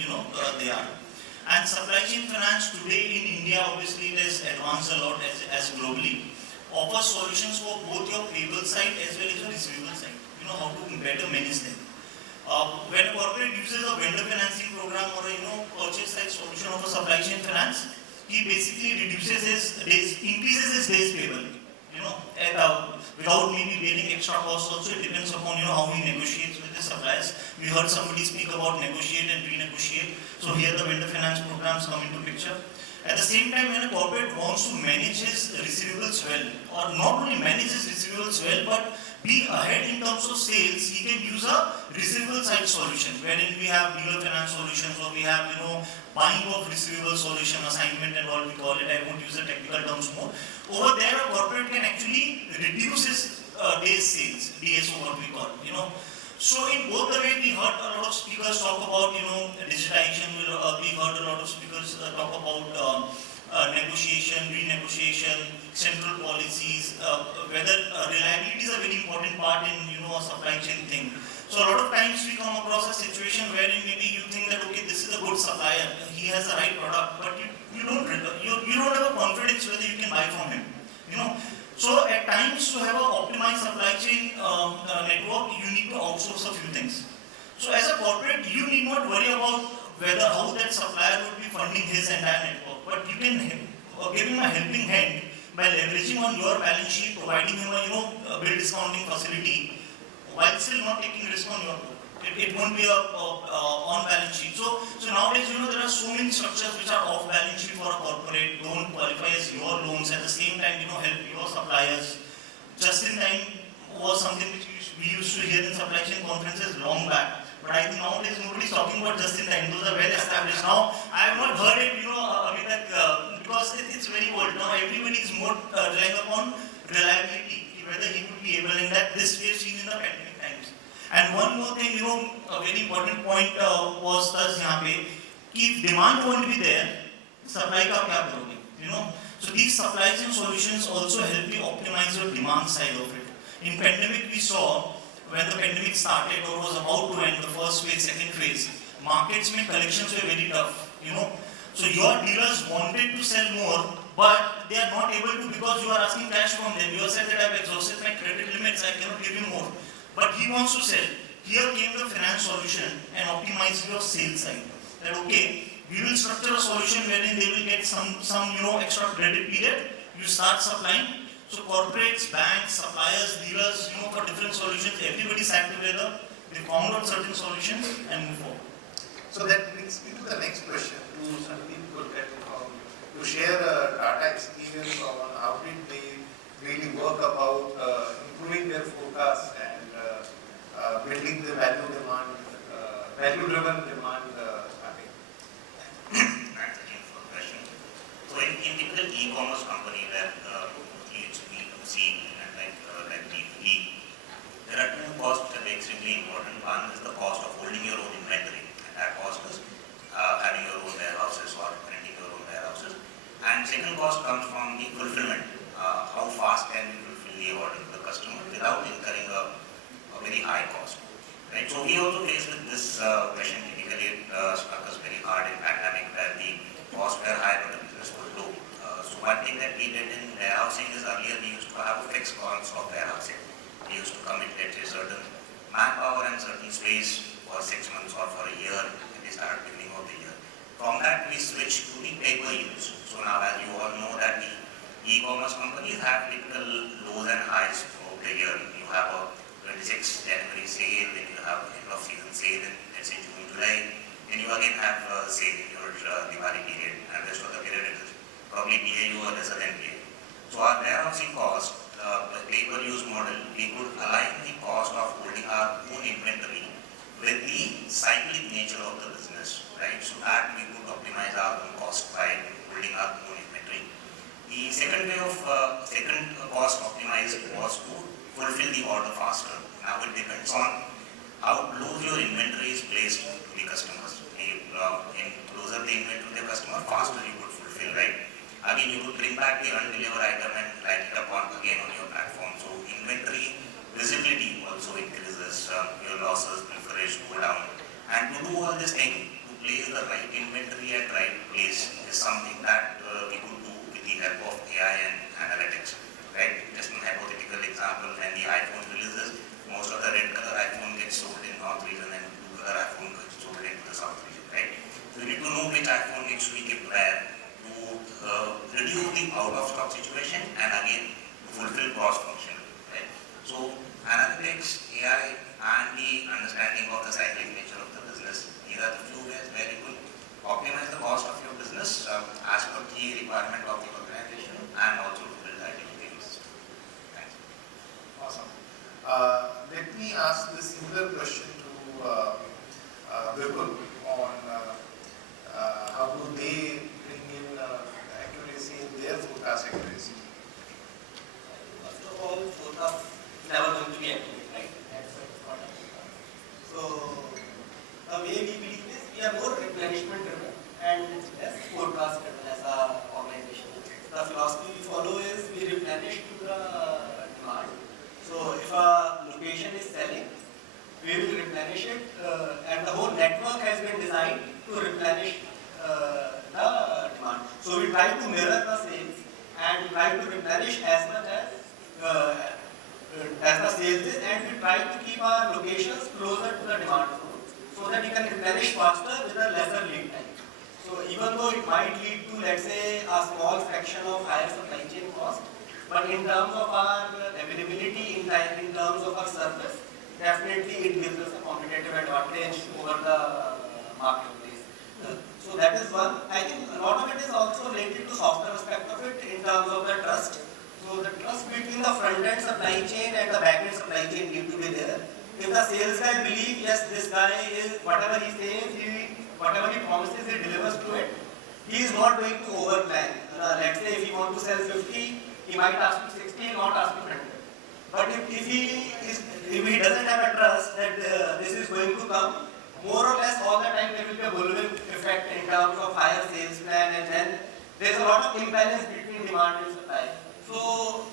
they are. And supply chain finance today in India, obviously it has advanced a lot as globally. Offers solutions for both your payable side as well as your receivable side. How to better manage them. When a corporate uses a vendor financing program or a purchase side solution of a supply chain finance, he basically increases his days payable. Without maybe bearing extra costs. Also, it depends upon how he negotiates with his suppliers. We heard somebody speak about negotiate and renegotiate. So here the vendor finance programs come into picture. At the same time, when a corporate wants to manage his receivables well, or not only manage his receivables well, but be ahead in terms of sales, he can use a receivable side solution, wherein we have dealer finance solutions, or we have, buying of receivable solution, assignment and all we call it. I won't use the technical terms more. Over there, a corporate can actually reduce his days sales, DSO what we call, So in both the way, we heard a lot of speakers talk about, digitization. We heard a lot of speakers talk about negotiation, renegotiation, central policies, whether reliability is a very important part in, a supply chain thing. So a lot of times we come across a situation wherein maybe you think that, okay, this is a good supplier, he has the right product, but you don't have a confidence whether you can to outsource a few things. So as a corporate, you need not worry about whether how that supplier would be funding his entire network, but you can give him a helping hand by leveraging on your balance sheet, providing him a bill discounting facility, while still not taking risk on your book. It won't be a on balance sheet. So nowadays, there are so many structures which are off balance sheet for a corporate, don't qualify as your loans, at the same time, help your suppliers. Just in time was something which we used to hear in supply chain conferences long back. But I think nowadays nobody's talking about just in time. Those are well established. Now, I have not heard it, Amit, because it's very old. Now everybody is more relying upon reliability, whether he would be able, and that this we have seen in the pandemic times. And one more thing, a very important point was that if demand won't be there, supply ka kya karoge, So these supply chain solutions also help you optimize your demand side of it. In pandemic, we saw when the pandemic started or was about to end, the first phase, second phase, markets में collections were very tough, So your dealers wanted to sell more, but they are not able to because you are asking cash from them. You have said that I have exhausted my credit limits, I cannot give you more. But he wants to sell. Here came the finance solution and optimized your sales side. That okay, we will structure a solution wherein they will get some extra credit period. You start supplying. So corporates, banks, suppliers, dealers, for different solutions, everybody sat together, they found out certain solutions and move forward. So that brings me to the next question to Sandeep Kulkarni to share a Tata experience on how did they really work about improving their forecast and building the value-driven demand starting. Thanks again for the question. So in typical e-commerce company where it's B2C and like B2B, there are two costs that are extremely important. One is the cost of holding your own inventory. And that cost is having your own warehouses or renting your own warehouses. And second cost comes from the fulfillment. How fast can you fulfill the order to the customer without incurring a very high cost. Right? So we also faced with this question. Typically, it struck us very hard in pandemic where the costs were high but the business was low. So one thing that we did in warehousing is earlier we used to have a fixed cost of warehousing. We used to commit, let's say, certain manpower and certain space for 6 months or for a year, and we started beginning of the year. From that, we switched to the pay per use. So now, as you all know, that the e-commerce companies have typical lows and highs throughout the year. You have a 26th January sale, then you have end of season sale in, let's say, June, July, then you again have a sale in your Diwali period, and rest of the period is probably BAU or lesser than BAU. So our warehousing cost, the pay-per-use model, we could align the cost of holding our own inventory with the cyclic nature of the business, right? So that we could optimize our own cost by holding our own inventory. The second way of second cost optimized was to fulfill the order faster. Now it depends on how close your inventory is placed to the customers. In closer the inventory to the customer, faster you could fulfill, right? Again, you could bring back the undelivered item and light it up again on your platform. So inventory visibility also increases, your losses, pilferage go down. And to do all this thing, to place the right inventory at right place is something that we could do with the help of AI and analytics. Right? Just a hypothetical example, when the iPhone releases, most of the red color iPhone gets sold in North region and blue color iPhone gets sold into the South region, right? So you need to know which iPhone needs to be kept where to reduce the out of stock situation and again fulfill cross function, right? So analytics, AI and the understanding of the cyclic nature of the business, these are the few ways where you will optimize the cost of your business as per the requirement of the organization and also to build identities. Thanks. Awesome. Let me ask the similar question to Vipul on how do they bring in accuracy in their forecast accuracy. First of all, forecast is never going to be accurate, right? That's important. So the way we believe is we are more replenishment driven and less forecast driven as an organization. The philosophy we follow is we replenish to the demand. So if a location is selling, we will replenish it and the whole network has been designed to replenish the demand. So we try to mirror the sales and try to replenish as much as as the sales is, and we try to keep our locations closer to the demand zone so that you can replenish faster with a lesser lead time. So even though it might lead to, let's say, a small fraction of higher supply chain cost, but in terms of our availability in time, in terms of our service, definitely it gives us a competitive advantage over the marketplace. So that is one. I think a lot of it is also related to softer aspect of it in terms of the trust. So the trust between the front-end supply chain and the back-end supply chain need to be there. If the sales guy believes, yes, this guy is, whatever he says, whatever he promises, he delivers to it, he is not going to overplan. Let's say if he wants to sell 50, he might ask for 60, not ask for 100. But if he doesn't have a trust that this is going to come, more or less all the time there will be a bullwhip effect in terms of higher sales plan, and then there's a lot of imbalance between demand and supply. So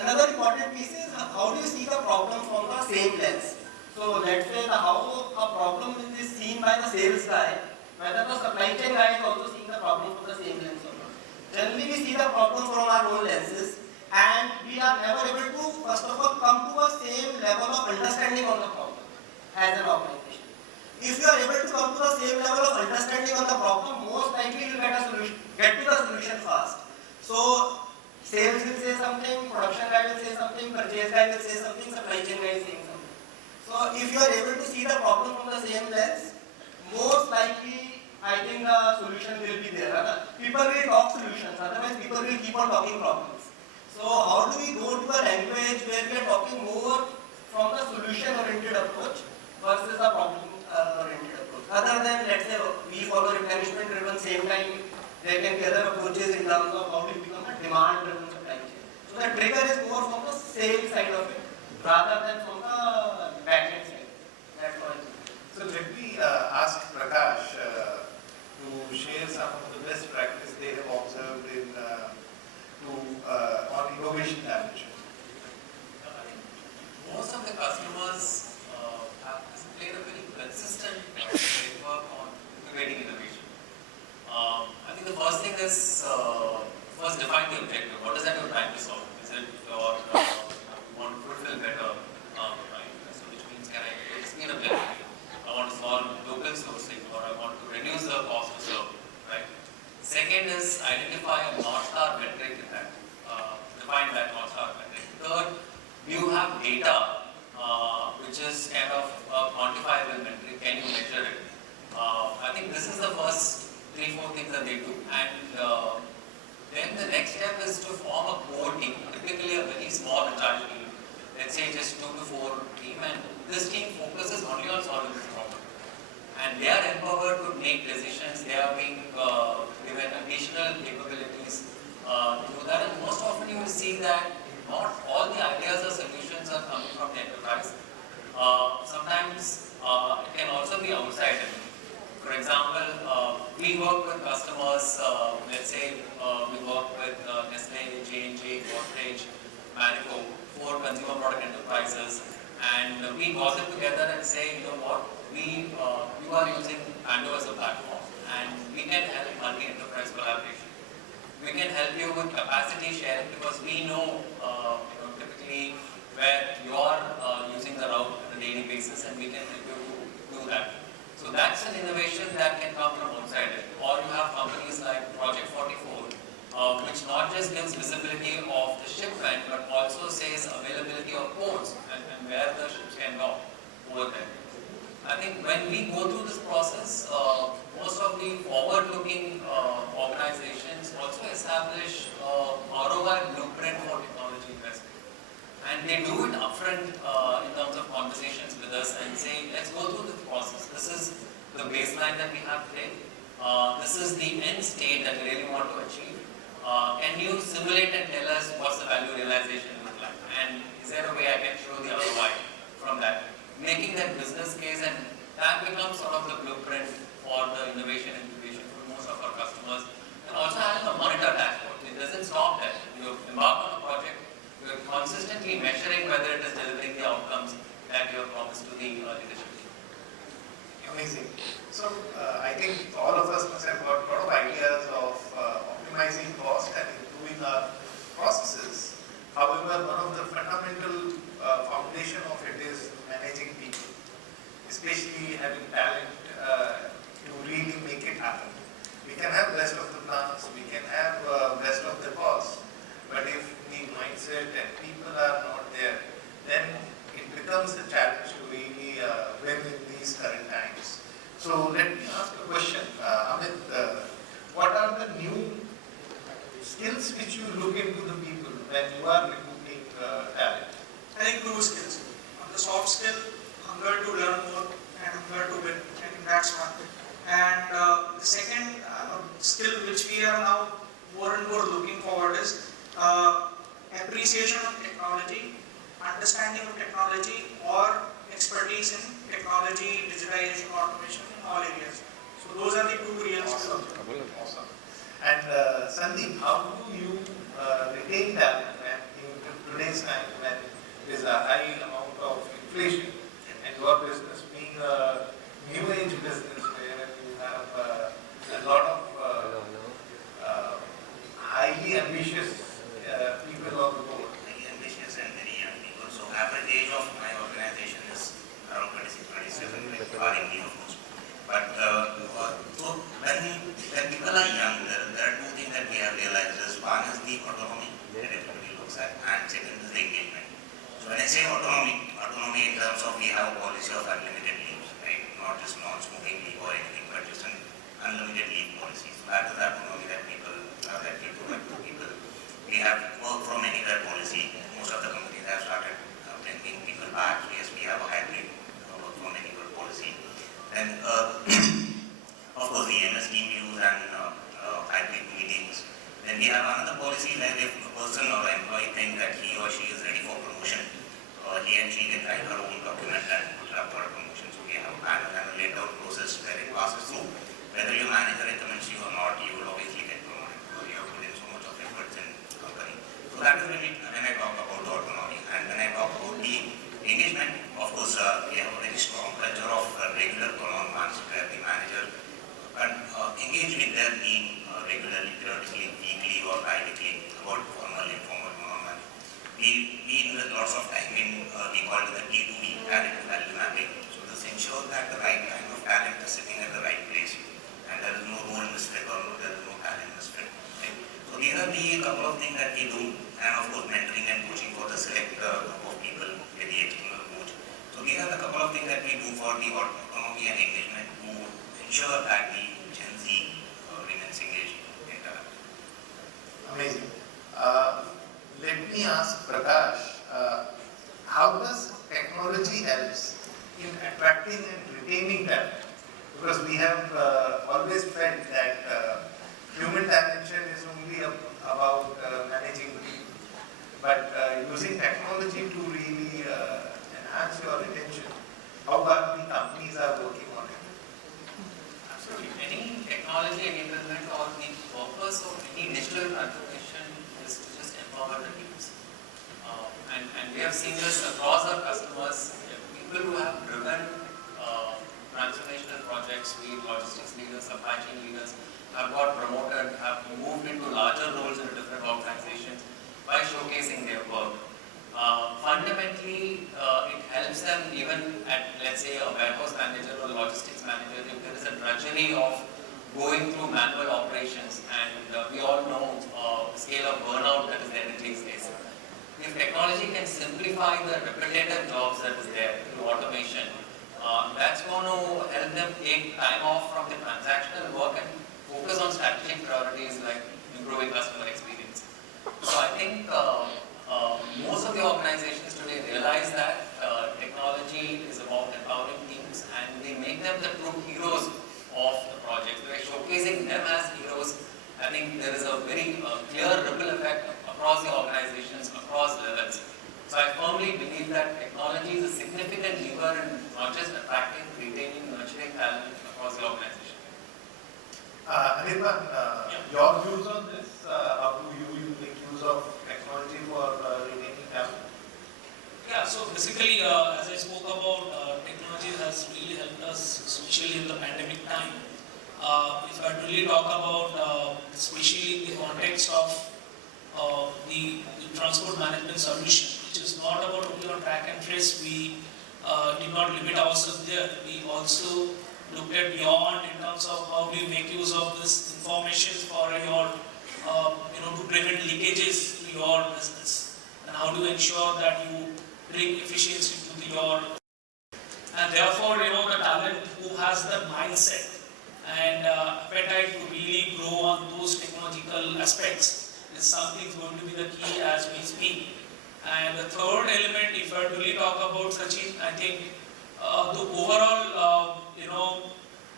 another important piece is how do you see the problem from the same lens? So let's say how a problem is seen by the sales guy, whether the supply chain guy is also seeing the problem from the same lens or not. Generally we see the problem from our own lenses, and we are never able to first of all come to a same level of understanding on the problem as an organization. If you are able to come to the same level of understanding on the problem, most likely you will get to the solution fast. So sales will say something, production guy will say something, purchase guy will say something, supply chain guy is saying something. So if you are able to see the problem from the same lens, most likely I think the solution will be there. People will talk solutions, otherwise people will keep on talking problems. So how do we go to a language where we are talking more from the solution-oriented approach versus the problem-oriented approach? Other than, let's say, we follow replenishment-driven, same time there can be other approaches in terms of how to become a demand-driven supply chain. So the trigger is more from the sales side of it rather than from the back-end side. That's what I think. So let me ask Prakash to share some of the best practice they have observed in on innovation dimension. Most of the customers have displayed a very consistent framework on innovating innovation. I think the first thing is first define the objective. What is that you're trying to solve? Is it your want to fulfill better, right? So which means can I speed up delivery? I want to solve local sourcing, or I want to reduce the cost to serve, right? Second is identify a North Star metric in that. Define that North Star metric. Third, you have data which is kind of a quantifiable metric. Can you measure it? I think this is the first 3-4 things that they do, and then the next step is to form a core team, typically a very small agile team. Let's say just 2 to 4 team, and this team focuses only on solving this problem. And they are empowered to make decisions. They are being given additional capabilities to do that. And most often you will see that not all the ideas or solutions are coming from the enterprise. Sometimes it can also be outside. For example, we work with customers, let's say we work with Nestle, J&J, Godrej, Marico, 4 consumer product enterprises, and we got them together and say, you know what, you are using Pando as a platform, and we can help multi-enterprise collaboration. We can help you with capacity sharing because we know, typically where you are using the route on a daily basis, and we can help you to do that. So that's an innovation that can come from outside it. Or you have companies like Project 44, which not just gives visibility of the shipment, but also says availability of ports and where the ships can go over there. I think when we go through this process, most of the forward-looking organizations also establish ROI blueprint for technology investment. And they do it upfront in terms of conversations with us and say, let's go through this process. This is the baseline that we have today. This is the end state that we really want to achieve. Can you simulate and tell us what's the value realization look like? And is there a way I can show the ROI from that? Making that business case, and that becomes sort of the blueprint for the innovation incubation for most of our customers. And also having a monitor dashboard. It doesn't stop there. You embark on a project, you're consistently measuring whether it is delivering the outcomes that you have promised to the leadership team. Amazing. So I think all of us must have got a lot of ideas of optimizing cost and improving our processes. However, one of the fundamental foundation of it is managing people, especially having talent to really make it happen. We can have best of the plans, we can have best of the cause, but if the mindset and people are not there, then it becomes a challenge to really win in these current times. So let me ask a question, Amit, what are the new skills which you look into the people when you are recruiting talent? I think two skills. On the soft skill, hunger to learn more and hunger to win. I think that's one. And the second skill which we are now more and more looking forward is appreciation of technology, understanding of technology, or expertise in technology, digitization, automation in all areas. So those are the two real skills. Awesome. And Sandeep, how do you retain talent when in today's time when there is a high amount of inflation and your business being a new age business where you have a lot of highly ambitious people on the board? Very ambitious and very young people. So average age of my organization is around 26, 27, like barring me of course. But so when people are young, there are two things that we have realized is one is the autonomy that everybody looks at, and second is the engagement. So when I say autonomy in terms of we have a policy of unlimited leave, right? Not just non-smoking leave or anything, but just an unlimited leave policy. So that is the autonomy that people provide to people. We have work from anywhere policy. Most of the companies have started bringing people back. Yes, we have a hybrid work from anywhere policy. And of course the MS team use and hybrid meetings. Then we have another policy where if a person or employee thinks that he or she is ready for promotion, he and she can write her own document and put up for a promotion. So we have a panel and a laid out process where it passes through. Whether your manager recommends you or not, you will obviously get promoted because you have put in so much of efforts in the company. So that is when I talk about the autonomy. And when I talk about the engagement, of course, we have a very strong culture of regular one-on-ones where the manager can engage with their team regularly, periodically, weekly or bi-weekly about formal, informal one-on-one. We invest lots of time in, we call it the T2V, talent value mapping. So this ensures that the right kind of talent is sitting at the right place and there is no role misfit or there is no talent misfit. Right? So these are the couple of things that we do, and of course mentoring and coaching for the select group of people, maybe external coach. So these are the couple of things that we do for the autonomy and engagement to ensure that the Gen Z remains engaged in talent. Amazing. Let me ask Prakash, how does technology helps in attracting and retaining talent? Because we have always felt that human talent is only about managing people, but using technology to really enhance your retention, how the companies are working on it? Absolutely. Any technology enablement or the purpose of any digital transformation is to just empower the teams. And we have seen this across our customers, people who have driven transformational projects, be it logistics leaders, supply chain leaders, have got promoted, have moved into larger roles in different organizations by showcasing their work. Fundamentally, it helps them even at, let's say, a warehouse manager or logistics manager, if there is a drudgery of going through manual operations, and we all know the scale of burnout that is there these days. If technology can simplify the repetitive jobs that is there through automation, that's going to help them take time off from the transactional work and focus on strategic priorities like improving customer experience. So I think most of the organizations today realize that technology is about empowering teams, and they make them the true heroes of the project. By showcasing them as heroes, I think there is a very clear ripple effect across the organizations, across levels. So I firmly believe that technology is a significant lever in not just attracting, retaining, nurturing talent across the organization. Anirban, your views on this? How do you make use of technology for retaining talent? Yeah, so basically, as I spoke about, technology has really helped us, especially in the pandemic time. If I really talk about, especially in the context of the transport management solution, which is not about only on track and trace. We did not limit ourselves there. We also looked at beyond in terms of how do you make use of this information for your, to prevent leakages to your business, and how do you ensure that you bring efficiency to your, and therefore, the talent who has the mindset and appetite to really grow on those technological aspects is something going to be the key as we speak. And the third element, if I really talk about Sachin, I think the overall,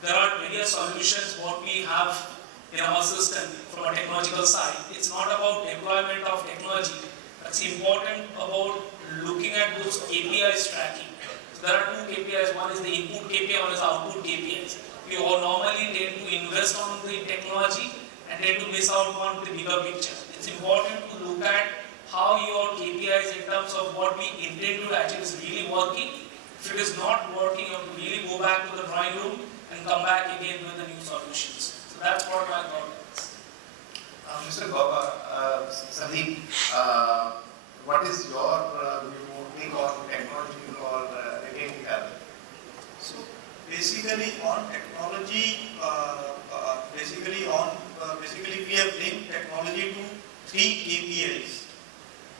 there are various solutions what we have in our system from a technological side. It's not about deployment of technology. It's important about looking at those KPIs tracking. So there are two KPIs. One is the input KPI, one is output KPIs. We all normally tend to invest on the technology and tend to miss out on the bigger picture. It's important to look at how your KPIs in terms of what we intend to achieve is really working. If it is not working, you have to really go back to the drawing room and come back again with the new solutions. So that's what my thought is. Mr. Gauba, Sandeep, what is your take on technology for retaining talent? So basically on technology, basically we have linked technology to 3 KPIs.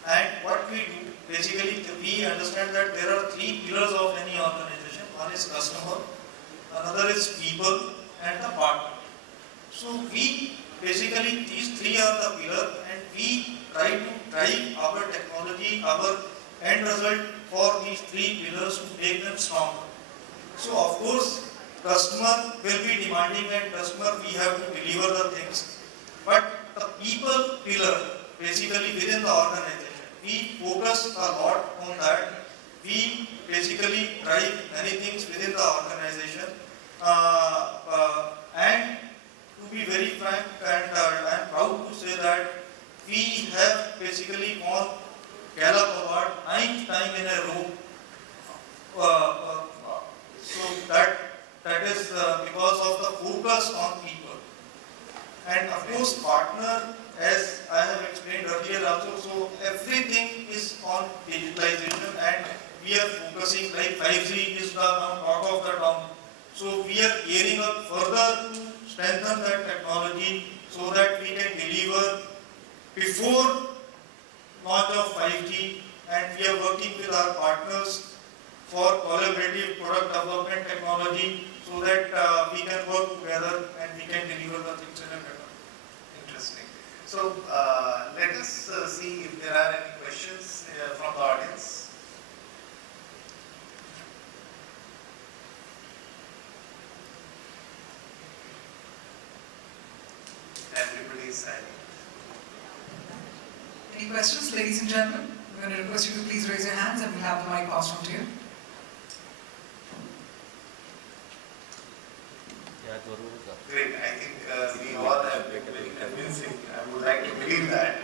And what we do, basically we understand that there are 3 pillars of any organization. One is customer, another is people, and the partner. So we basically, these 3 are the pillar, and we try to drive our technology, our end result for these 3 pillars to make them stronger. So of course, customer will be demanding, and customer we have to deliver the things. But the people pillar, basically within the organization, we focus a lot on that. We basically drive many things within the organization. And to be very frank, and I am proud to say that we have basically won Gallup Award 9th time in a row. So that is because of the focus on people. And of course, partner, as I have explained earlier also, so everything is on digitalization, and we are focusing, like 5G is the talk of the town. So we are gearing up further to strengthen that technology so that we can deliver before launch of 5G, and we are working with our partners for collaborative product development technology so that we can work together and we can deliver the things in a better. Interesting. So let us see if there are any questions from the audience. Everybody is silent. Any questions, ladies and gentlemen? I'm going to request you to please raise your hands and we'll have the mic passed on to you. Great. I think we all have been very convincing. I would like to believe that.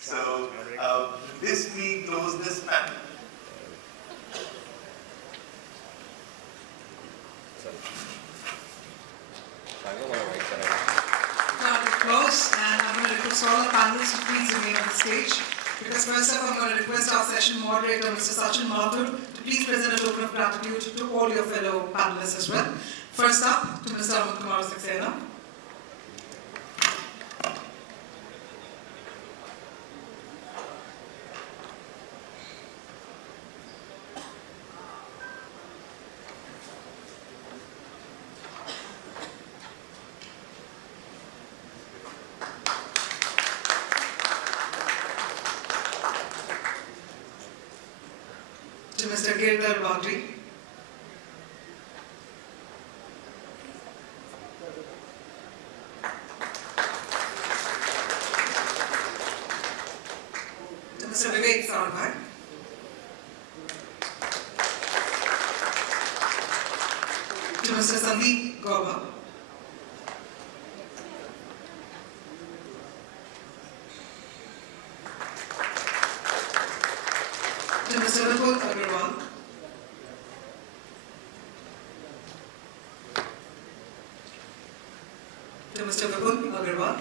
So, with this, we close this panel. Now to close, and I'm going to request all the panelists to please remain on the stage. Because first up, I'm going to request our session moderator, Mr. Sachin Mathur, to please present a token of gratitude to all your fellow panelists as well. First up, to Mr. Kumar Saxena. To Mr. Girdhar Bagri. To Mr. Vivek Sarbhai. To Mr. Sandeep Gauba. To Mr. Vipul Aggarwal. To Mr. Vipul Aggarwal.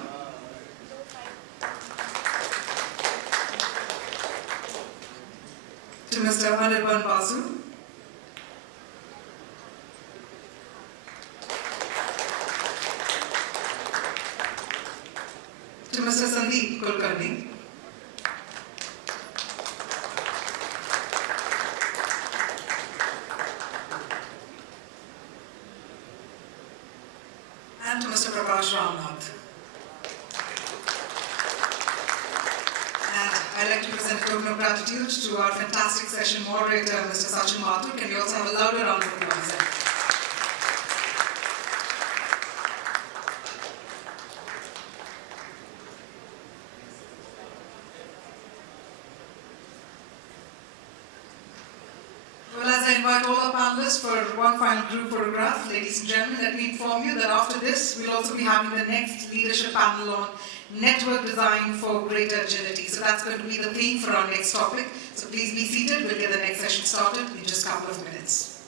Mr. Anirban Basu. To Mr. Sandeep Kulkarni. And to Mr. Prakash Ramnath. And I'd like to present a token of gratitude to our fantastic session moderator, Mr. Sachin. Can we also have a louder round of applause? Well, as I invite all our panelists for one final group photograph, ladies and gentlemen, let me inform you that after this, we'll also be having the next leadership panel on network design for greater agility. So that's going to be the theme for our next topic. So please be seated. We'll get the next session started in just a couple of minutes.